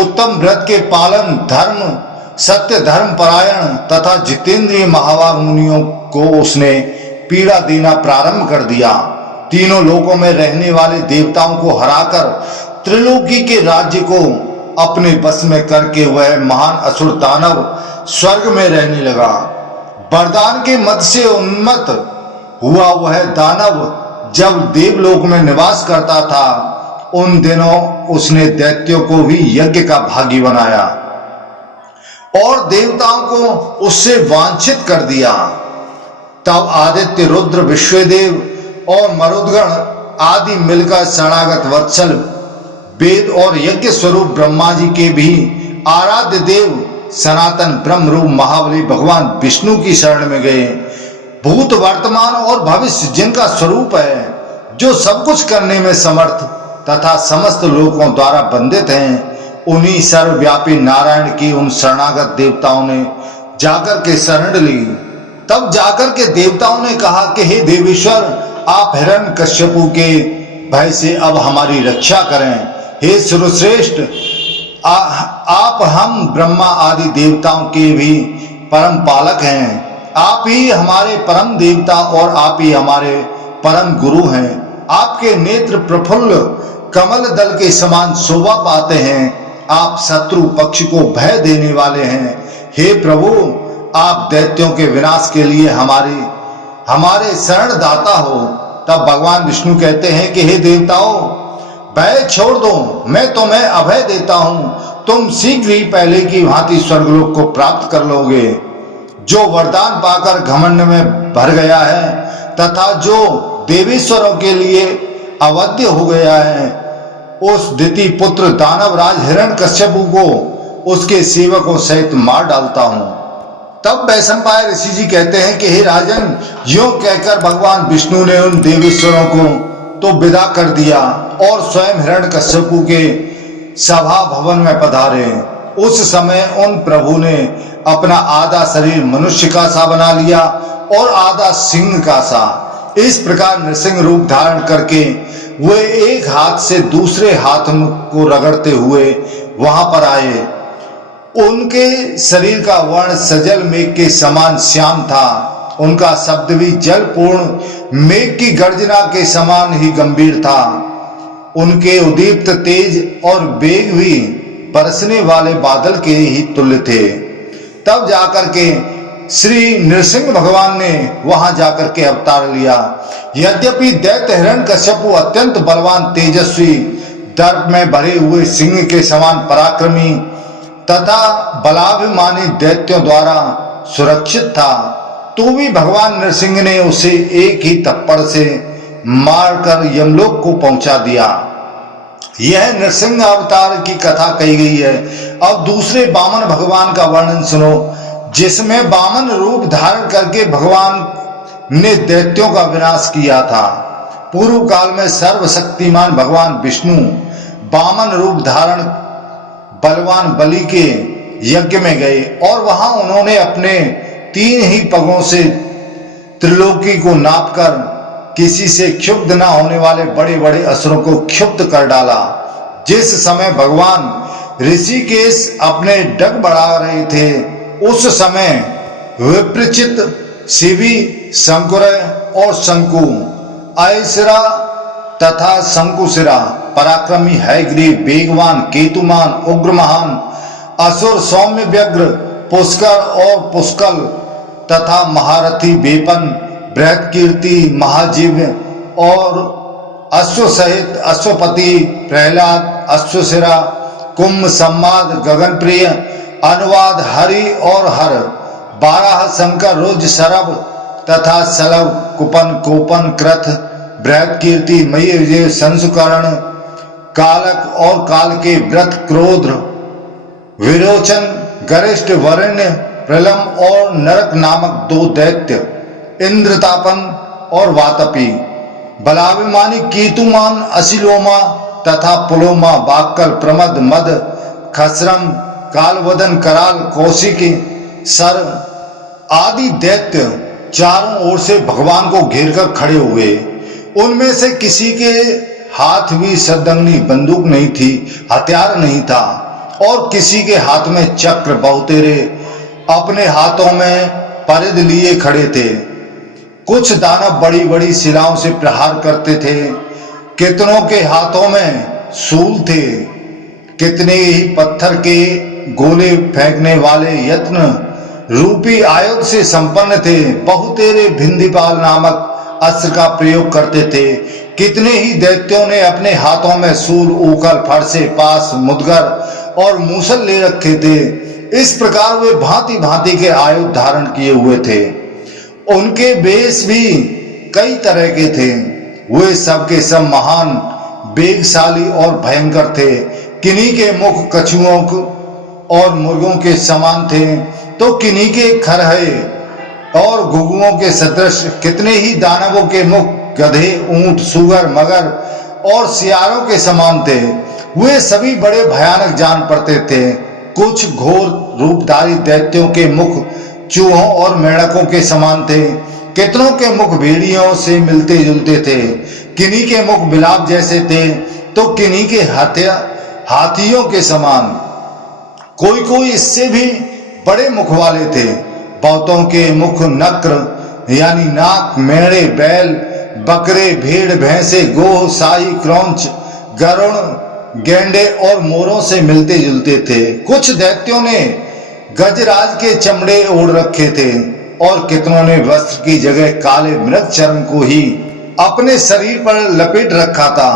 उत्तम व्रत के पालन, धर्म सत्य धर्म परायण तथा जितेंद्रिय महावाग मुनियों को उसने पीड़ा देना प्रारंभ कर दिया। तीनों लोकों में रहने वाले देवताओं को हराकर त्रिलोकी के राज्य को अपने बस में करके वह महान असुर दानव स्वर्ग में रहने लगा। वरदान के मद से उन्मत्त हुआ वह दानव जब देवलोक में निवास करता था, उन दिनों उसने दैत्यों को भी यज्ञ का भागी बनाया और देवताओं को उससे वांछित कर दिया। तब आदित्य, रुद्र, विश्वदेव और मरुदगण आदि मिलकर शरणागत वत्सल वेद और यज्ञ स्वरूप ब्रह्मा जी के भी आराध्य देव सनातन ब्रह्म रूप महाबली भगवान विष्णु की शरण में गए। भूत, वर्तमान और भविष्य जिनका स्वरूप है, जो सब कुछ करने में समर्थ तथा समस्त लोकों द्वारा वंदित हैं, उन्हीं सर्वव्यापी नारायण की उन शरणागत देवताओं ने जाकर के शरण ली। तब जाकर के देवताओं ने कहा कि हे देवेश्वर, आप हिरण्यकश्यपु के भय से अब हमारी रक्षा करें। हे सुरश्रेष्ठ, आप हम ब्रह्मा आदि देवताओं के भी परम पालक हैं। आप ही हमारे परम देवता और आप ही हमारे परम गुरु हैं। आपके नेत्र प्रफुल्ल कमल दल के समान शोभा पाते हैं। आप शत्रु पक्ष को भय देने वाले हैं। हे प्रभु, आप दैत्यों के विनाश के लिए हमारे शरण दाता हो। तब भगवान विष्णु कहते हैं कि हे देवताओं, भय छोड़ दो, मैं तुम्हें अभय देता हूं। तुम शीघ्र ही पहले की भांति स्वर्गलोक को प्राप्त कर लोगे। जो वरदान पाकर घमंड में भर गया है तथा जो देवेश्वरों के लिए अवध्य हो गया है, उस दिति पुत्र दानवराज हिरण्यकश्यपु को उसके सेवकों सहित मार डालता हूं। तब वैशंपायन ऋषि जी कहते हैं कि हे राजन, यूं कहकर भगवान विष्णु ने उन देवेश्वरों को तो विदा कर दिया और स्वयं हिरण्यकश्यपु के सभा भवन में पधारे। उस समय उन प्रभु ने अपना आधा शरीर मनुष्य का सा बना लिया और आधा सिंह का सा। इस प्रकार नृसिंह रूप धारण करके वे एक हाथ से दूसरे हाथ को रगड़ते हुए वहां पर आए। उनके शरीर का वर्ण सजल मेघ के समान श्याम था। उनका शब्द भी जल पूर्ण मेघ की गर्जना के समान ही गंभीर था। उनके उदीप्त तेज और वेग भी बरसने वाले बादल के ही तुल्य थे। तब जाकर के श्री नृसिंह भगवान ने वहां जाकर के अवतार लिया। यद्यपि दैत्य हिरण्यकश्यपु अत्यंत बलवान, तेजस्वी, दर्प में भरे हुए सिंह के समान पराक्रमी तथा बलाभिमानी दैत्यों द्वारा सुरक्षित था, तो भी भगवान नृसिंह ने उसे एक ही थप्पड़ से मारकर यमलोक को पहुंचा दिया। यह नृसिंह अवतार की कथा कही गई है। अब दूसरे वामन भगवान का वर्णन सुनो, जिसमें वामन रूप धारण करके भगवान ने दैत्यों का विनाश किया था। पूर्व काल में सर्वशक्तिमान भगवान विष्णु वामन रूप धारण बलवान बलि के यज्ञ में गए और वहां उन्होंने अपने 3 ही पगों से त्रिलोकी को नापकर किसी से क्षुब्ध न होने वाले बड़े बड़े असुरों को क्षुब्ध कर डाला। जिस समय भगवान ऋषिकेश अपने डग बढ़ा रहे थे, उस समय विप्रचित, शिवी, शंकुरय और शंकु, ऐसरा तथा शंकुशिरा, पराक्रमी हैग्रीव, वेगवान, केतुमान, उग्रमहान, असुर, सौम्य, व्यग्र, पुष्कर और पुष्कल तथा महारथी, वेपन, बृहत्कीर्ति, महाजीव्य और अश्व सहित अश्वपति, प्रहलाद, अश्वशिरा, कुंभ, सम्माद, गगनप्रिय, अनुवाद, हरि और हर, 12 शंकर, रुज, शरभ तथा सलभ, कुपन, कोपन, क्रथ, बृहत्कीर्ति, मयी, विजय, संसुकर्ण कालक और काल के व्रत, क्रोध, विरोचन, गरिष्ठ, वरण्य, प्रलम और नरक नामक 2 दैत्य, इंद्रतापन और वातपी, बलाभिमानी कीतुमान, असिलोमा तथा पुलोमा, बाक्कल, प्रमद, मद, खसरम, कालवदन, कराल, कौशिकी, सर आदि दैत्य चारों ओर से भगवान को घेरकर खड़े हुए। उनमें से किसी के हाथ भी सद्दंगनी बंदूक नहीं थी, हथियार नहीं था, और किसी के हाथ में चक्र, बहुतेरे अपने हाथों में परिध लिए खड़े थे। कुछ दानव बड़ी बड़ी शिलाओं से प्रहार करते थे, कितनों के हाथों में शूल थे, कितने ही पत्थर के गोले फेंकने वाले यत्न रूपी आयुध से संपन्न थे, बहुतेरे भिंदीपाल नामक अस्त्र का प्रयोग करते थे। कितने ही दैत्यों ने अपने हाथों में सूल, ऊखल, फरसे, पास, मुदगर और मूसल ले रखे थे। इस प्रकार वे भांति भांति के आयुध धारण किए हुए थे। उनके वेश भी कई तरह के थे। वे सब के सब महान, वेगशाली और भयंकर थे। किन्हीं के मुख कछुओं और मुर्गों के समान थे, तो किन्हीं के खरहे और घुघुओं के सदृश। कितने ही दानवों के मुख गधे, ऊंट, सुगर, मगर और सियारों के समान थे। वे सभी बड़े भयानक जान पड़ते थे। कुछ घोर रूपधारी दैत्यों के मुख चूहों और मेढकों के समान थे। कितनों के मुख भेड़ियों से मिलते जुलते थे। किन्हीं के मुख बिलाव जैसे थे, तो किन्हीं के हाथियों के समान। कोई कोई इससे भी बड़े मुख वाले थे। बहुतों के मुख नक्र यानी नाक, मेढ़े, बैल, बकरे, भेड़, भैंसे, गोह, साई, क्रौंच, गरुण, गेंडे और मोरों से मिलते जुलते थे। कुछ दैत्यों ने गजराज के चमड़े ओढ़ रखे थे, और कितनों ने वस्त्र की जगह काले मृग चर्म को ही अपने शरीर पर लपेट रखा था।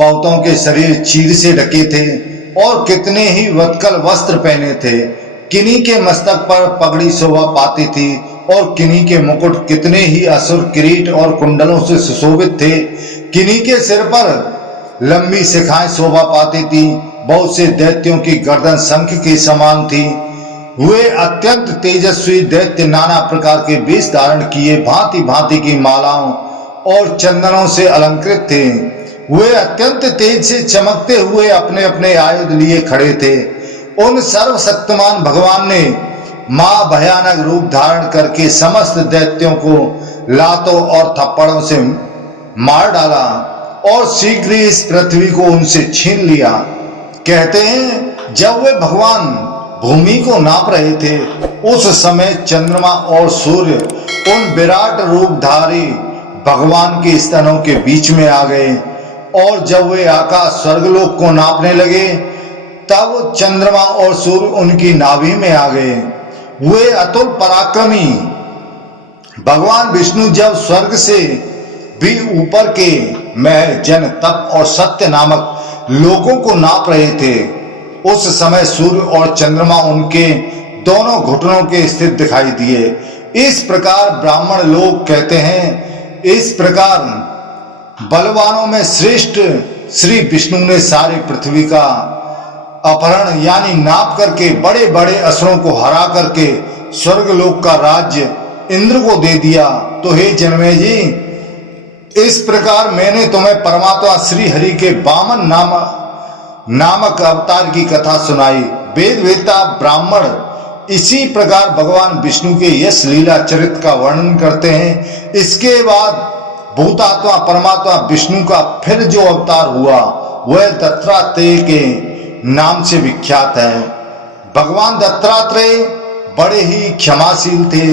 बहुतों के शरीर चीर से ढके थे, और कितने ही वत्कल वस्त्र पहने थे। किन्हीं के मस्तक पर पगड़ी शोभा पाती थी, और किन्हीं के मुकुट कितने ही असुर किरीट और कुंडलों से सुशोभित थे। किन्हीं के सिर पर लंबी शिखाएं शोभा पाती थी। बहुत से दैत्यों की गर्दन शंख के समान थी। वे अत्यंत तेजस्वी दैत्य नाना प्रकार के वेश धारण किए भांति भांति की मालाओं और चंदनों से अलंकृत थे। वे अत्यंत तेज से चमकते हुए अपने अपने आयुध लिए खड़े थे। उन सर्वशक्तिमान भगवान ने मां भयानक रूप धारण करके समस्त दैत्यों को लातों और थप्पड़ों से मार डाला, और शीघ्र ही इस पृथ्वी को उनसे छीन लिया। कहते हैं, जब वे भगवान भूमि को नाप रहे थे, उस समय चंद्रमा और सूर्य उन विराट रूपधारी भगवान के स्तनों के बीच में आ गए। और जब वे आकाश स्वर्गलोक को नापने लगे, तब चंद्रमा और सूर्य उनकी नाभि में आ गए। वे अतुल पराक्रमी भगवान विष्णु जब स्वर्ग से भी ऊपर के महल, जन, तप और सत्य नामक लोकों को नाप रहे थे, उस समय सूर्य और चंद्रमा उनके दोनों घुटनों के स्थित दिखाई दिए। इस प्रकार ब्राह्मण लोग कहते हैं, इस प्रकार बलवानों में श्रेष्ठ श्री विष्णु ने सारी पृथ्वी का अपहरण यानी नाप करके बड़े बड़े असुरों को हरा करके स्वर्गलोक का राज्य इंद्र को दे दिया। तो हे जनमेजय जी, इस प्रकार मैंने तुम्हें परमात्मा श्री हरि के वामन नामक अवतार की कथा सुनाई। वेद वेत्ता ब्राह्मण इसी प्रकार भगवान विष्णु के यश लीला चरित्र का वर्णन करते हैं। इसके बाद भूतात्मा परमात्मा विष्णु का फिर जो अवतार हुआ, वह दत्तात्रेय के नाम से विख्यात है। भगवान दत्तात्रेय बड़े ही क्षमाशील थे।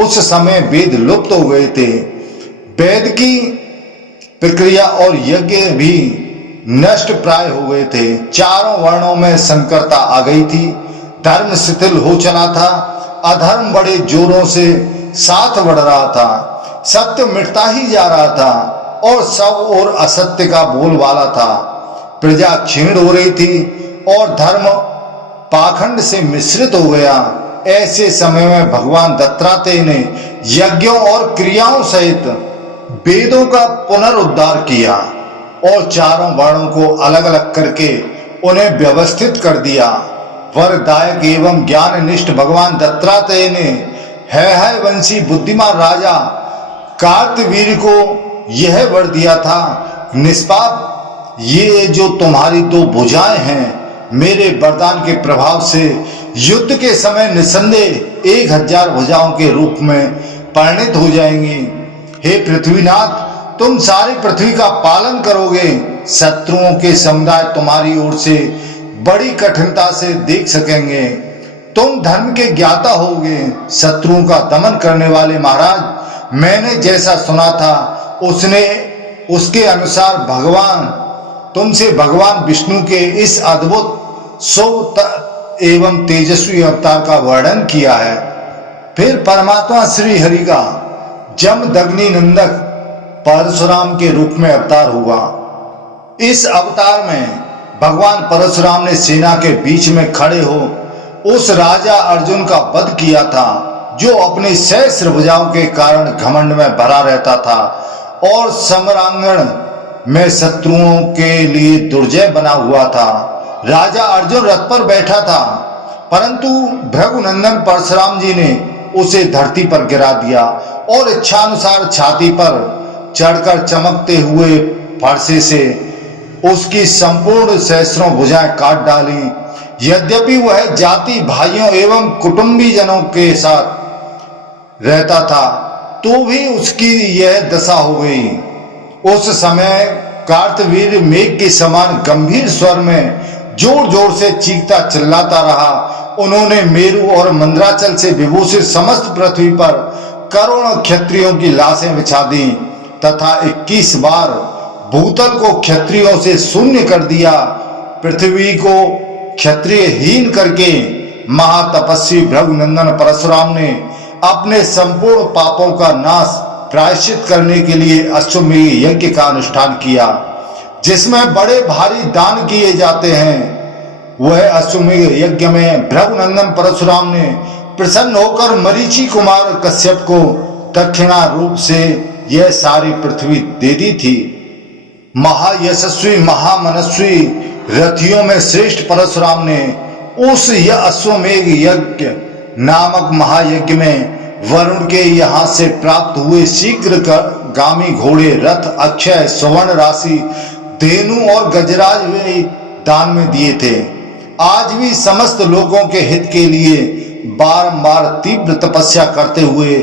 उस समय वेद लुप्त हो गए थे। वेद की प्रक्रिया और यज्ञ भी नष्ट प्राय हो गए थे। चारों वर्णों में संकरता आ गई थी। धर्म शिथिल हो चला था। अधर्म बड़े जोरों से साथ बढ़ रहा था। सत्य मिटता ही जा रहा था, और सब और असत्य का बोलबाला था। प्रजा क्षीण हो रही थी, और धर्म पाखंड से मिश्रित हो गया। ऐसे समय में भगवान दत्तात्रेय ने यज्ञों और क्रियाओं सहित वेदों का पुनरुद्धार किया। और चारों वर्णों को अलग अलग करके उन्हें व्यवस्थित कर दिया। वरदायक एवं ज्ञाननिष्ठ भगवान दत्तात्रेय ने है वंशी बुद्धिमान राजा कार्तवीर्य को यह वर दिया था, निष्पाप ये जो तुम्हारी दो भुजाएं हैं मेरे वरदान के प्रभाव से युद्ध के समय निसंदेह 1000 भुजाओं के रूप में परिणित हो जाएंगी। हे पृथ्वीनाथ, तुम सारी पृथ्वी का पालन करोगे। शत्रुओं के समुदाय तुम्हारी ओर से बड़ी कठिनता से देख सकेंगे। तुम धर्म के ज्ञाता होगे, शत्रुओं का दमन करने वाले महाराज। मैंने जैसा सुना था उसके अनुसार तुमसे भगवान विष्णु के इस अद्भुत शुभ एवं तेजस्वी अवतार का वर्णन किया है। फिर परमात्मा श्री हरि का जमदग्नि नंदक परशुराम के रूप में अवतार हुआ। इस अवतार में भगवान परशुराम ने सेना के बीच में खड़े हो उस राजा अर्जुन का वध किया था, जो अपनी सहस्त्र भुजाओं के कारण घमंड में भरा रहता था और समरांगण में शत्रुओं के लिए दुर्जय बना हुआ था। राजा अर्जुन रथ पर बैठा था, परंतु भृगुनंदन परशुराम जी ने उसे धरती पर गिरा दिया और इच्छानुसार छाती पर चढ़कर चमकते हुए फरसे से उसकी संपूर्ण सहस्रों भुजाएं काट डाली। यद्यपि वह जाति भाइयों एवं कुटुंबी जनों के साथ रहता था, तो भी उसकी यह दशा हो गई। उस समय कार्तवीर्य मेघ के समान गंभीर स्वर में जोर जोर से चीखता चिल्लाता रहा। उन्होंने मेरु और मंदराचल से विभूषित समस्त पृथ्वी पर करोड़ों क्षत्रियों की लाशें बिछा दी तथा 21 बार भूतल को क्षत्रियों से शून्य कर दिया। पृथ्वी को क्षत्रियहीन करके महातपस्वी भृगुनंदन परशुराम ने अपने संपूर्ण पापों का नाश प्रायश्चित करने के लिए अश्वमेध यज्ञ का अनुष्ठान किया, जिसमें बड़े भारी दान किए जाते हैं। वह अश्वमेध यज्ञ में भृगुनंदन परशुराम ने प्रसन्न होकर मरीचि कुमार कश्यप को दक्षिणा रूप से यह सारी पृथ्वी दे दी थी। महायशस्वी महामनस्वी रथियों में श्रेष्ठ परशुराम ने उस अश्वमेध यज्ञ नामक महायज्ञ में वरुण के यहाँ से प्राप्त हुए शीघ्र गामी घोड़े, रथ, अक्षय, स्वर्ण राशि, धेनु और गजराज भी दान में दिए थे। आज भी समस्त लोगों के हित के लिए बारंबार तीव्र तपस्या करते हुए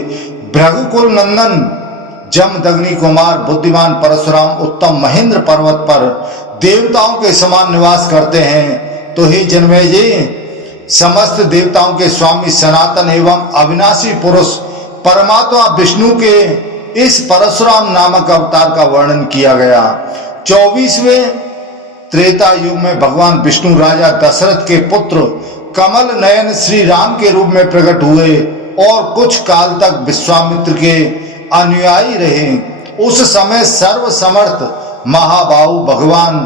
भृगुकुल नंदन जमदग्नि कुमार बुद्धिमान परशुराम उत्तम महेंद्र पर्वत पर देवताओं के समान निवास करते हैं। तो हे जन्मेजय, समस्त देवताओं के स्वामी सनातन एवं अविनाशी पुरुष परमात्मा विष्णु के इस परशुराम नामक अवतार का वर्णन किया गया। 24वें त्रेता युग में भगवान विष्णु राजा दशरथ के पुत्र कमल नयन श्री राम के रूप में प्रकट हुए और कुछ काल तक विश्वामित्र के अनुयायी रहे। उस समय सर्वसमर्थ महाबाहु भगवान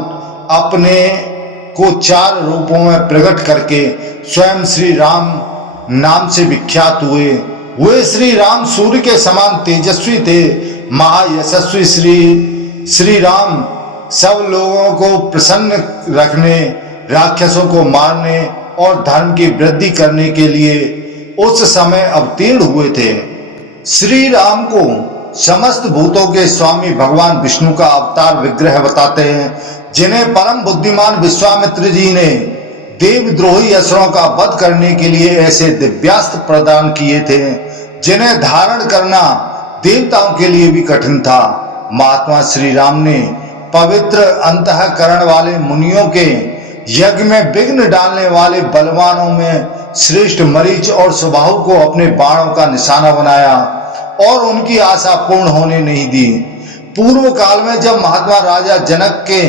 अपने को 4 रूपों में प्रकट करके स्वयं श्री राम नाम से विख्यात हुए। वे श्री राम सूर्य के समान तेजस्वी थे। महायशस्वी श्री राम सब लोगों को प्रसन्न रखने, राक्षसों को मारने और धर्म की वृद्धि करने के लिए उस समय अवतीर्ण हुए थे। श्री राम को समस्त भूतों के स्वामी भगवान विष्णु का अवतार विग्रह बताते हैं, जिन्हें परम बुद्धिमान विश्वामित्र जी ने देवद्रोही असुरों का वध करने के लिए ऐसे दिव्यास्त्र प्रदान किए थे, जिन्हें धारण करना देवताओं के लिए भी कठिन था। महात्मा श्री राम ने पवित्र अंतःकरण वाले मुनियों के यज्ञ में विघ्न डालने वाले बलवानों में श्रेष्ठ मरीच और सुबाहु को अपने बाणों का निशाना बनाया और उनकी आशा पूर्ण होने नहीं दी। पूर्व काल में जब महात्मा राजा जनक के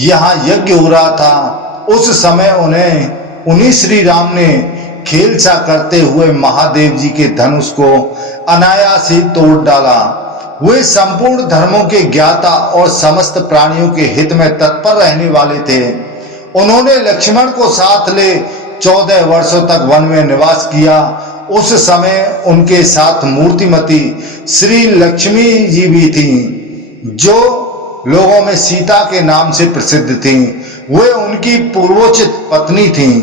यहाँ यज्ञ हो रहा था, उस समय उन्हीं श्री राम ने खेल सा करते हुए महादेव जी के धनुष को अनायास ही तोड़ डाला। वे संपूर्ण धर्मों के ज्ञाता और समस्त प्राणियों के हित में तत्पर रहने वाले थे। उन्होंने लक्ष्मण को साथ ले 14 वर्षों तक वन में निवास किया। उस समय उनके साथ मूर्तिमती श्री लक्ष्मी जी भी थीं, जो लोगों में सीता के नाम से प्रसिद्ध थीं। वे उनकी पूर्वोचित पत्नी थीं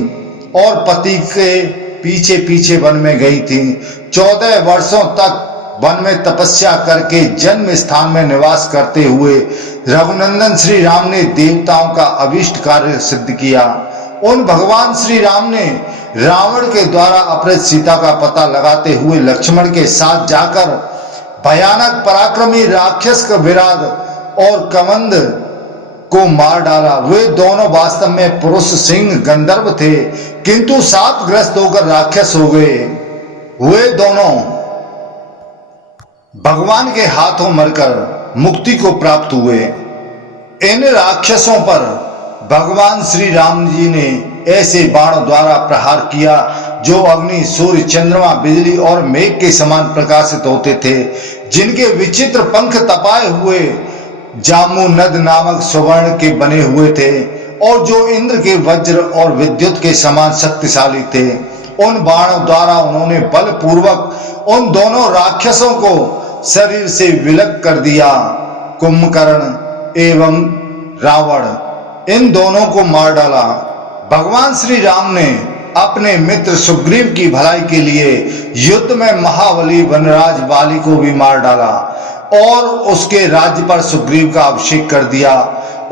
और पति के पीछे पीछे वन में गई थीं। 14 वर्षों तक वन में तपस्या करके जन्म स्थान में निवास करते हुए रघुनंदन श्री राम ने देवताओं का अभिष्ट कार्य सिद्ध किया। उन भगवान श्री राम ने रावण के द्वारा अपहृत सीता का पता लगाते हुए लक्ष्मण के साथ जाकर भयानक पराक्रमी राक्षस का विराट और कमंद को मार डाला। वे दोनों वास्तव में पुरुष सिंह गंधर्व थे, किंतु शापग्रस्त होकर राक्षस हो गए। वे दोनों भगवान के हाथों मरकर मुक्ति को प्राप्त हुए। इन राक्षसों पर भगवान श्री राम जी ने ऐसे बाणों द्वारा प्रहार किया जो अग्नि, सूर्य, चंद्रमा, बिजली और मेघ के समान प्रकाशित होते थे, जिनके विचित्र पंख तपाए हुए जामू नद नामक स्वर्ण के बने हुए थे और जो इंद्र के वज्र और विद्युत के समान शक्तिशाली थे। उन बाणों द्वारा उन्होंने बलपूर्वक उन दोनों राक्षसों को शरीर से विलग कर दिया। कुंभकर्ण एवं रावण इन दोनों को मार डाला। भगवान श्री राम ने अपने मित्र सुग्रीव की भलाई के लिए युद्ध में महाबली वनराज वाली को भी मार डाला और उसके राज्य पर सुग्रीव का अभिषेक कर दिया।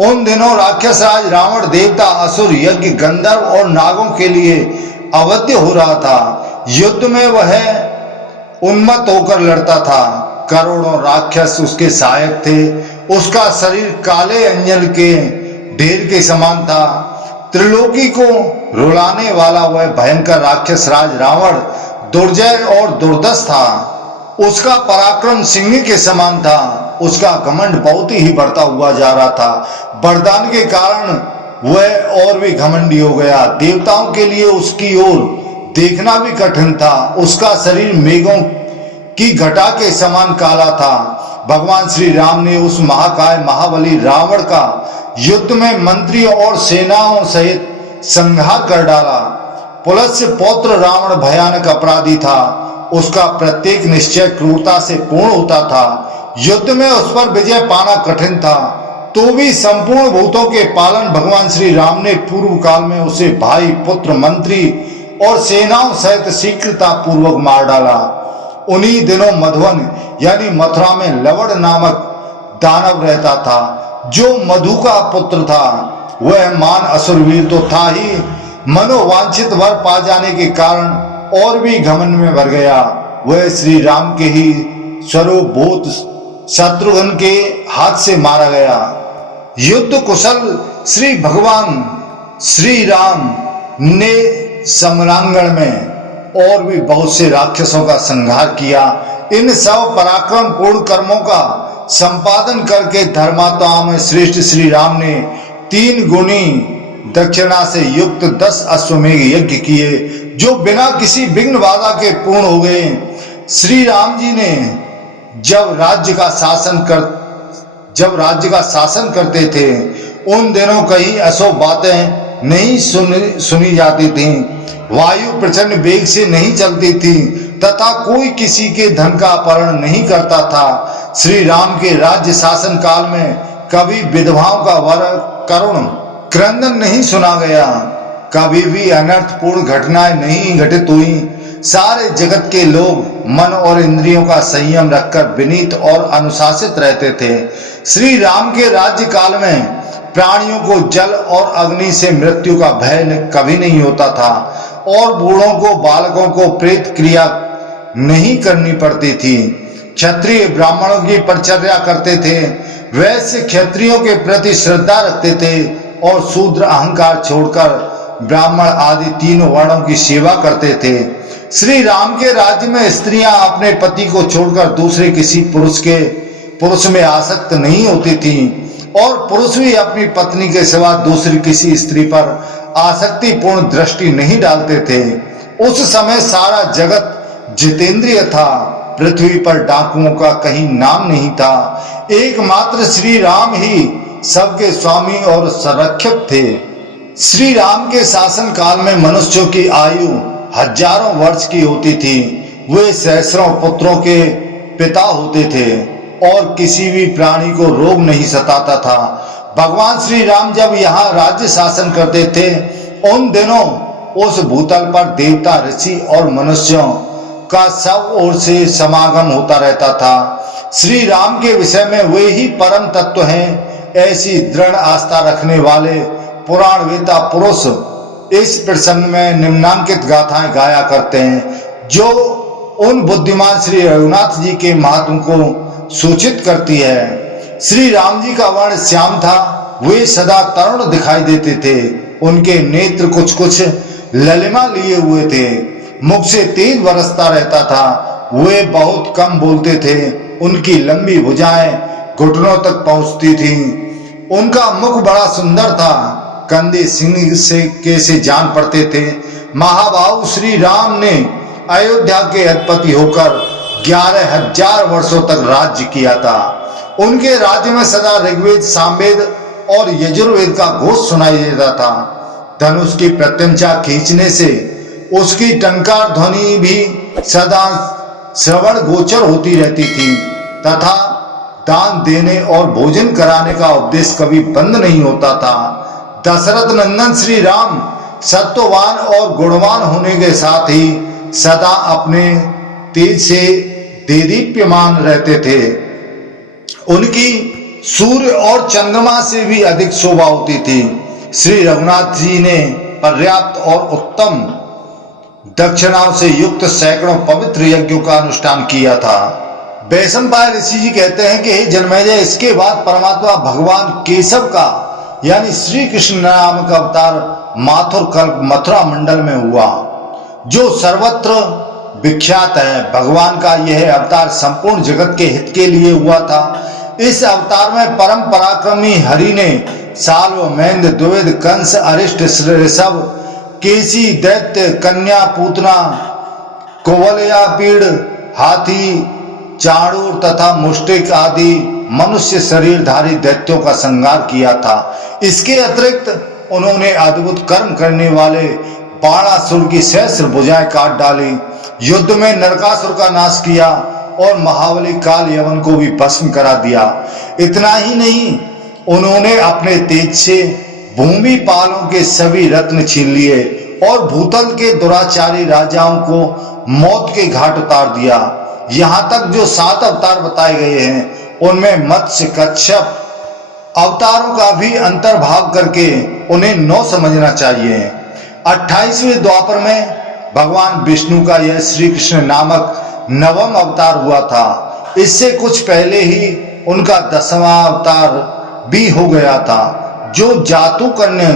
उन दिनों राक्षस राज रावण देवता, असुर, यज्ञ, गंधर्व और नागों के लिए अवध्य हो रहा था। युद्ध में वह उन्मत्त होकर लड़ता था। करोड़ों राक्षस उसके सहायक थे। उसका शरीर काले अंजन के ढेर के समान था। त्रिलोकी को रुलाने वाला वह भयंकर राक्षस राज रावण दुर्जय और दुर्दश था। उसका पराक्रम सिंह के समान था। उसका घमंड बहुत ही बढ़ता हुआ जा रहा था। वरदान के कारण वह और भी घमंडी हो गया। देवताओं के लिए उसकी ओर देखना भी कठिन था। उसका शरीर मेघों की घटा के समान काला था। भगवान श्री राम ने उस महाकाय महाबली रावण का युद्ध में मंत्रियों और सेनाओं सहित संहार कर डाला। पुलस्त्य पौत्र रावण भयानक अपराधी था। उसका प्रत्येक निश्चय क्रूरता से पूर्ण होता था। युद्ध में उस पर विजय पाना कठिन था, तो भी संपूर्ण भूतों के पालन भगवान श्री राम ने पूर्व काल में उसे भाई, पुत्र, मंत्री और सेनाओं सहित शीघ्रता पूर्वक मार डाला। उन्हीं दिनों मधुवन यानी मथुरा में लवण नामक दानव रहता था, जो मधु का पुत्र था। वह मान असुरवीर तो था ही, मनोवांछित वर पा जाने के कारण और भी घमंड में भर गया। वह श्री राम के ही स्वरूप भूत शत्रुघ्न के हाथ से मारा गया। युद्ध कुशल श्री भगवान श्री राम ने समरांगण में और भी बहुत से राक्षसों का संहार किया। इन सब पराक्रम पूर्ण कर्मों का संपादन करके धर्मात्माओं में श्रेष्ठ श्री राम ने 3 गुनी दक्षिणा से युक्त 10 अश्वमेघ यज्ञ किए, जो बिना किसी विघ्न बाधा के पूर्ण हो गए। श्री राम जी ने जब राज्य का शासन करते थे, उन दिनों कहीं अशुभ बातें नहीं सुनी जाती थीं। वायु प्रचंड वेग से नहीं चलती थी तथा कोई किसी के धन का अपहरण नहीं करता था। श्री राम के राज्य शासन काल में कभी विधवाओं का वर करुण क्रंदन नहीं सुना गया। कभी भी अनर्थपूर्ण घटनाएं नहीं घटित हुई। सारे जगत के लोग मन और इंद्रियों का संयम रखकर विनीत और अनुशासित रहते थे। श्री राम के राज्य काल में प्राणियों को जल और अग्नि से मृत्यु का भय कभी नहीं होता था और बूढ़ों को, बालकों को प्रेत क्रिया नहीं करनी पड़ती थी। क्षत्रिय ब्राह्मणों की परिचर्या करते थे, वैश्य क्षत्रियों के प्रति श्रद्धा रखते थे और शूद्र अहंकार छोड़कर ब्राह्मण आदि 3 वर्णों की सेवा करते थे। श्री राम के राज्य में स्त्रियां अपने पति को छोड़कर दूसरे किसी पुरुष में आसक्त नहीं होती थीं और पुरुष भी अपनी पत्नी के सिवा दूसरी किसी स्त्री पर आसक्तिपूर्ण दृष्टि नहीं डालते थे। उस समय सारा जगत जितेंद्रिय था। पृथ्वी पर डाकुओं का कहीं नाम नहीं था। एकमात्र श्री राम ही सबके स्वामी और संरक्षक थे। श्री राम के शासन काल में मनुष्यों की आयु हजारों वर्ष की होती थी। वे सहस्रों पुत्रों के पिता होते थे। और किसी भी प्राणी को रोग नहीं सताता था। भगवान श्री राम जब यहाँ राज्य शासन करते थे, उन दिनों उस भूतल पर देवता, ऋषि और मनुष्यों का सब ओर से समागम होता रहता था। श्री राम के विषय में वे ही परम तत्व हैं, ऐसी दृढ़ आस्था रखने वाले पुराण वेता पुरुष इस प्रसंग में निम्नांकित गाथाएं गाया करते हैं, जो उन बुद्धिमान श्री रघुनाथ जी के महात्म को सूचित करती है। श्री राम जी का वर्ण श्याम था, वे सदा तरुण दिखाई देते थे। उनके नेत्र कुछ कुछ ललिमा लिए हुए थे, मुख से तेज बरसता रहता था। वे बहुत कम बोलते थे, उनकी लंबी भुजाएं घुटनों तक पहुंचती थीं। उनका मुख बड़ा सुंदर था, कंधे सिंह से कैसे जान पड़ते थे। महाबाहु श्री राम ने अयोध्या के अधिपति होकर 11,000 वर्षों तक राज्य किया था। उनके राज्य में सदा ऋग्वेद, सामवेद और यजुर्वेद का घोष सुनाई देता था। धनुष की प्रत्यंचा खींचने से उसकी टंकार ध्वनि भी सदा श्रवण गोचर होती रहती थी, तथा दान देने और भोजन कराने का उपदेश कभी बंद नहीं होता था। दशरथ नंदन श्री राम सत्ववान और गुणवान होने के साथ ही सदा अपने तेज से देदीप्यमान रहते थे। उनकी सूर्य और चंद्रमा से भी अधिक शोभा होती थी। श्री रघुनाथ जी ने पर्याप्त और उत्तम दक्षिणाओं से युक्त सैकड़ों पवित्र यज्ञों का अनुष्ठान किया था। वैशंपायन ऋषि जी कहते हैं कि हे जन्मेजय, इसके बाद परमात्मा भगवान केशव का यानी श्री कृष्ण नाम का अवतार माथुर कल्प मथुरा मंडल में हुआ, जो सर्वत्र विख्यात है। भगवान का यह अवतार संपूर्ण जगत के हित के लिए हुआ था। इस अवतार में परम पराक्रमी हरि ने साल्व, मेंद, द्विविद, कंस, अरिष्ट, ऋषभ, केसी, दैत्य, कन्या, पूतना, कोवलया, पीड़, हाथी, चाणूर तथा मुष्टिक आदि मनुष्य शरीरधारी दैत्यों का संहार किया था। इसके अतिरिक्त उन्होंने अद्भुत कर्म करने वाले बाणासुर की सहस्र भुजाएं काट डाली, युद्ध में नरकासुर का नाश किया और महाबली काल यवन को भी भस्म करा दिया। इतना ही नहीं, उन्होंने अपने तेज से भूमि पालों के सभी रत्न छीन लिए और भूतल के दुराचारी राजाओं को मौत के घाट उतार दिया। यहाँ तक जो 7 अवतार बताए गए हैं, उनमें मत्स्य, कच्छप अवतारों का भी अंतर्भाव करके उन्हें 9 समझना चाहिए। 28वें द्वापर में भगवान विष्णु का यह श्री कृष्ण नामक 9वां अवतार हुआ था। इससे कुछ पहले ही उनका 10वां अवतार भी हो गया था, जो जातु करने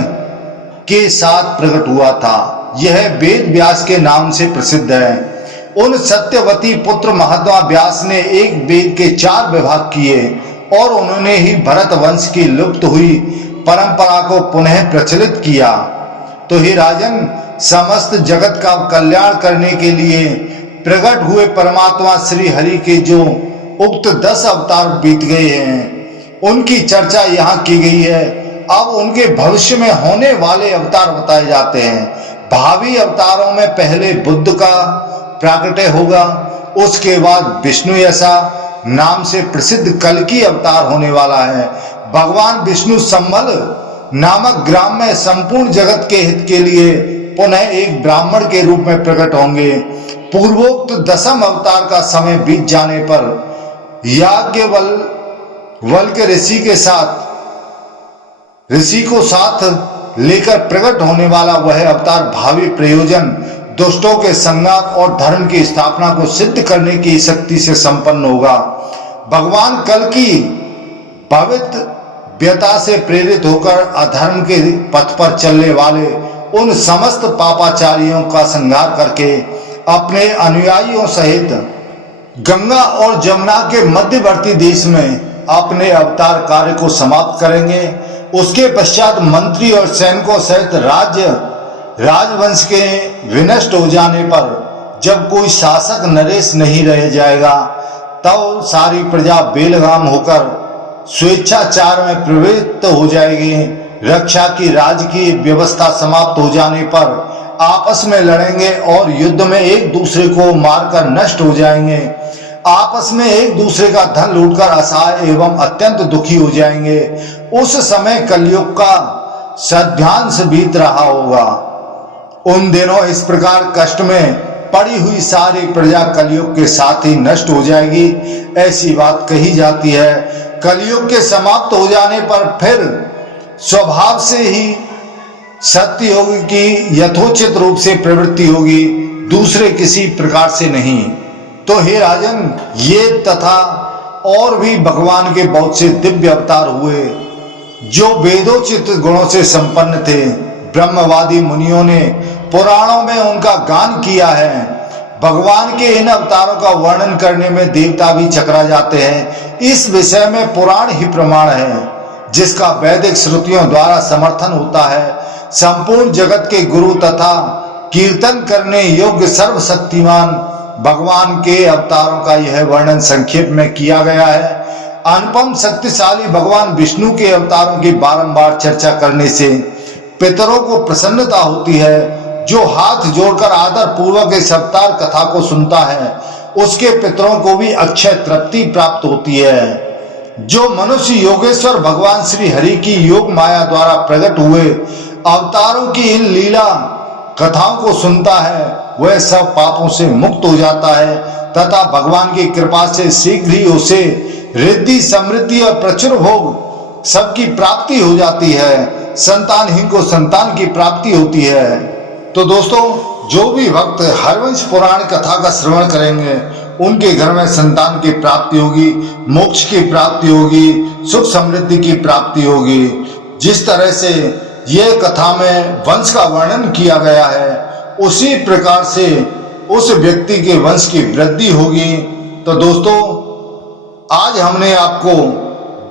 के साथ प्रकट हुआ था। यह वेद व्यास के नाम से प्रसिद्ध है। उन सत्यवती पुत्र महात्मा व्यास ने एक वेद के 4 विभाग किए और उन्होंने ही भरत वंश की लुप्त हुई परंपरा को पुनः प्रचलित किया। तो हे राजन, समस्त जगत का कल्याण करने के लिए प्रकट हुए परमात्मा श्री हरि के जो उक्त 10 अवतार बीत गए हैं, उनकी चर्चा यहाँ की गई है। अब उनके भविष्य में होने वाले अवतार बताए जाते हैं। भावी अवतारों में पहले बुद्ध का प्राकट्य होगा, उसके बाद विष्णु ऐसा नाम से प्रसिद्ध कल्कि अवतार होने वाला है। भगवान विष्णु संबल नामक ग्राम में संपूर्ण जगत के हित के लिए पुनः एक ब्राह्मण के रूप में प्रकट होंगे। पूर्वोक्त 10वें अवतार का समय बीत जाने पर याज्ञवल्क्य ऋषि को साथ लेकर प्रकट होने वाला वह अवतार भावी प्रयोजन, दुष्टों के संहार और धर्म की स्थापना को सिद्ध करने की शक्ति से संपन्न होगा। भगवान कल्कि भविष्यता से प्रेरित होकर अधर्म के पथ पर चलने वाले उन समस्त पापाचारियों का संहार करके अपने अनुयायियों सहित गंगा और जमुना के मध्यवर्ती देश में अपने अवतार कार्य को समाप्त करेंगे। उसके पश्चात मंत्री और सैनिकों सहित राजवंश के विनष्ट हो जाने पर जब कोई शासक नरेश नहीं रह जाएगा, तब सारी प्रजा बेलगाम होकर स्वेच्छाचार में प्रवृत्त हो जाएगी। रक्षा की राजकीय व्यवस्था समाप्त हो जाने पर आपस में लड़ेंगे और युद्ध में एक दूसरे को मारकर नष्ट हो जाएंगे। आपस में एक दूसरे का धन लूटकर असहाय एवं अत्यंत दुखी हो जाएंगे। उस समय कलयुग का सध्यांश बीत रहा होगा। उन दिनों इस प्रकार कष्ट में पड़ी हुई सारी प्रजा कलयुग के साथ ही नष्ट हो जाएगी, ऐसी बात कही जाती है। कलयुग के समाप्त हो जाने पर फिर स्वभाव से ही सत्य योग की यथोचित रूप से प्रवृत्ति होगी, दूसरे किसी प्रकार से नहीं। तो हे राजन, ये तथा और भी भगवान के बहुत से दिव्य अवतार हुए जो वेदोचित गुणों से संपन्न थे। ब्रह्मवादी मुनियों ने पुराणों में उनका गान किया है। भगवान के इन अवतारों का वर्णन करने में देवता भी चकरा जाते हैं। इस विषय में पुराण ही प्रमाण है, जिसका वैदिक श्रुतियों द्वारा समर्थन होता है। संपूर्ण जगत के गुरु तथा कीर्तन करने योग्य सर्वशक्तिमान भगवान के अवतारों का यह वर्णन संक्षेप में किया गया है। अनुपम शक्तिशाली भगवान विष्णु के अवतारों की बारंबार चर्चा करने से पितरों को प्रसन्नता होती है। जो हाथ जोड़कर आदर पूर्वक इस अवतार कथा को सुनता है, उसके पितरों को भी अक्षय तृप्ति प्राप्त होती है। जो मनुष्य योगेश्वर भगवान श्री हरि की योग माया द्वारा प्रकट हुए अवतारों की इन लीला कथाओं को सुनता है, वह सब पापों से मुक्त हो जाता है तथा भगवान की कृपा से शीघ्र ही उसे रिद्धि, समृद्धि और प्रचुर भोग सबकी प्राप्ति हो जाती है। संतानहीन को संतान की प्राप्ति होती है। तो दोस्तों, जो भी भक्त हरवंश पुराण कथा का श्रवण करेंगे, उनके घर में संतान की प्राप्ति होगी, मोक्ष की प्राप्ति होगी, सुख समृद्धि की प्राप्ति होगी। जिस तरह से ये कथा में वंश का वर्णन किया गया है, उसी प्रकार से उस व्यक्ति के वंश की वृद्धि होगी। तो दोस्तों, आज हमने आपको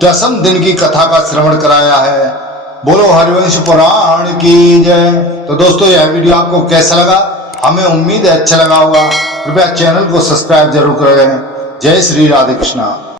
10वें दिन की कथा का श्रवण कराया है। बोलो हरिवंश पुराण की जय। तो दोस्तों, यह वीडियो आपको कैसा लगा? हमें उम्मीद है अच्छा लगा होगा। कृपया चैनल को सब्सक्राइब जरूर करें। जय श्री राधे कृष्णा।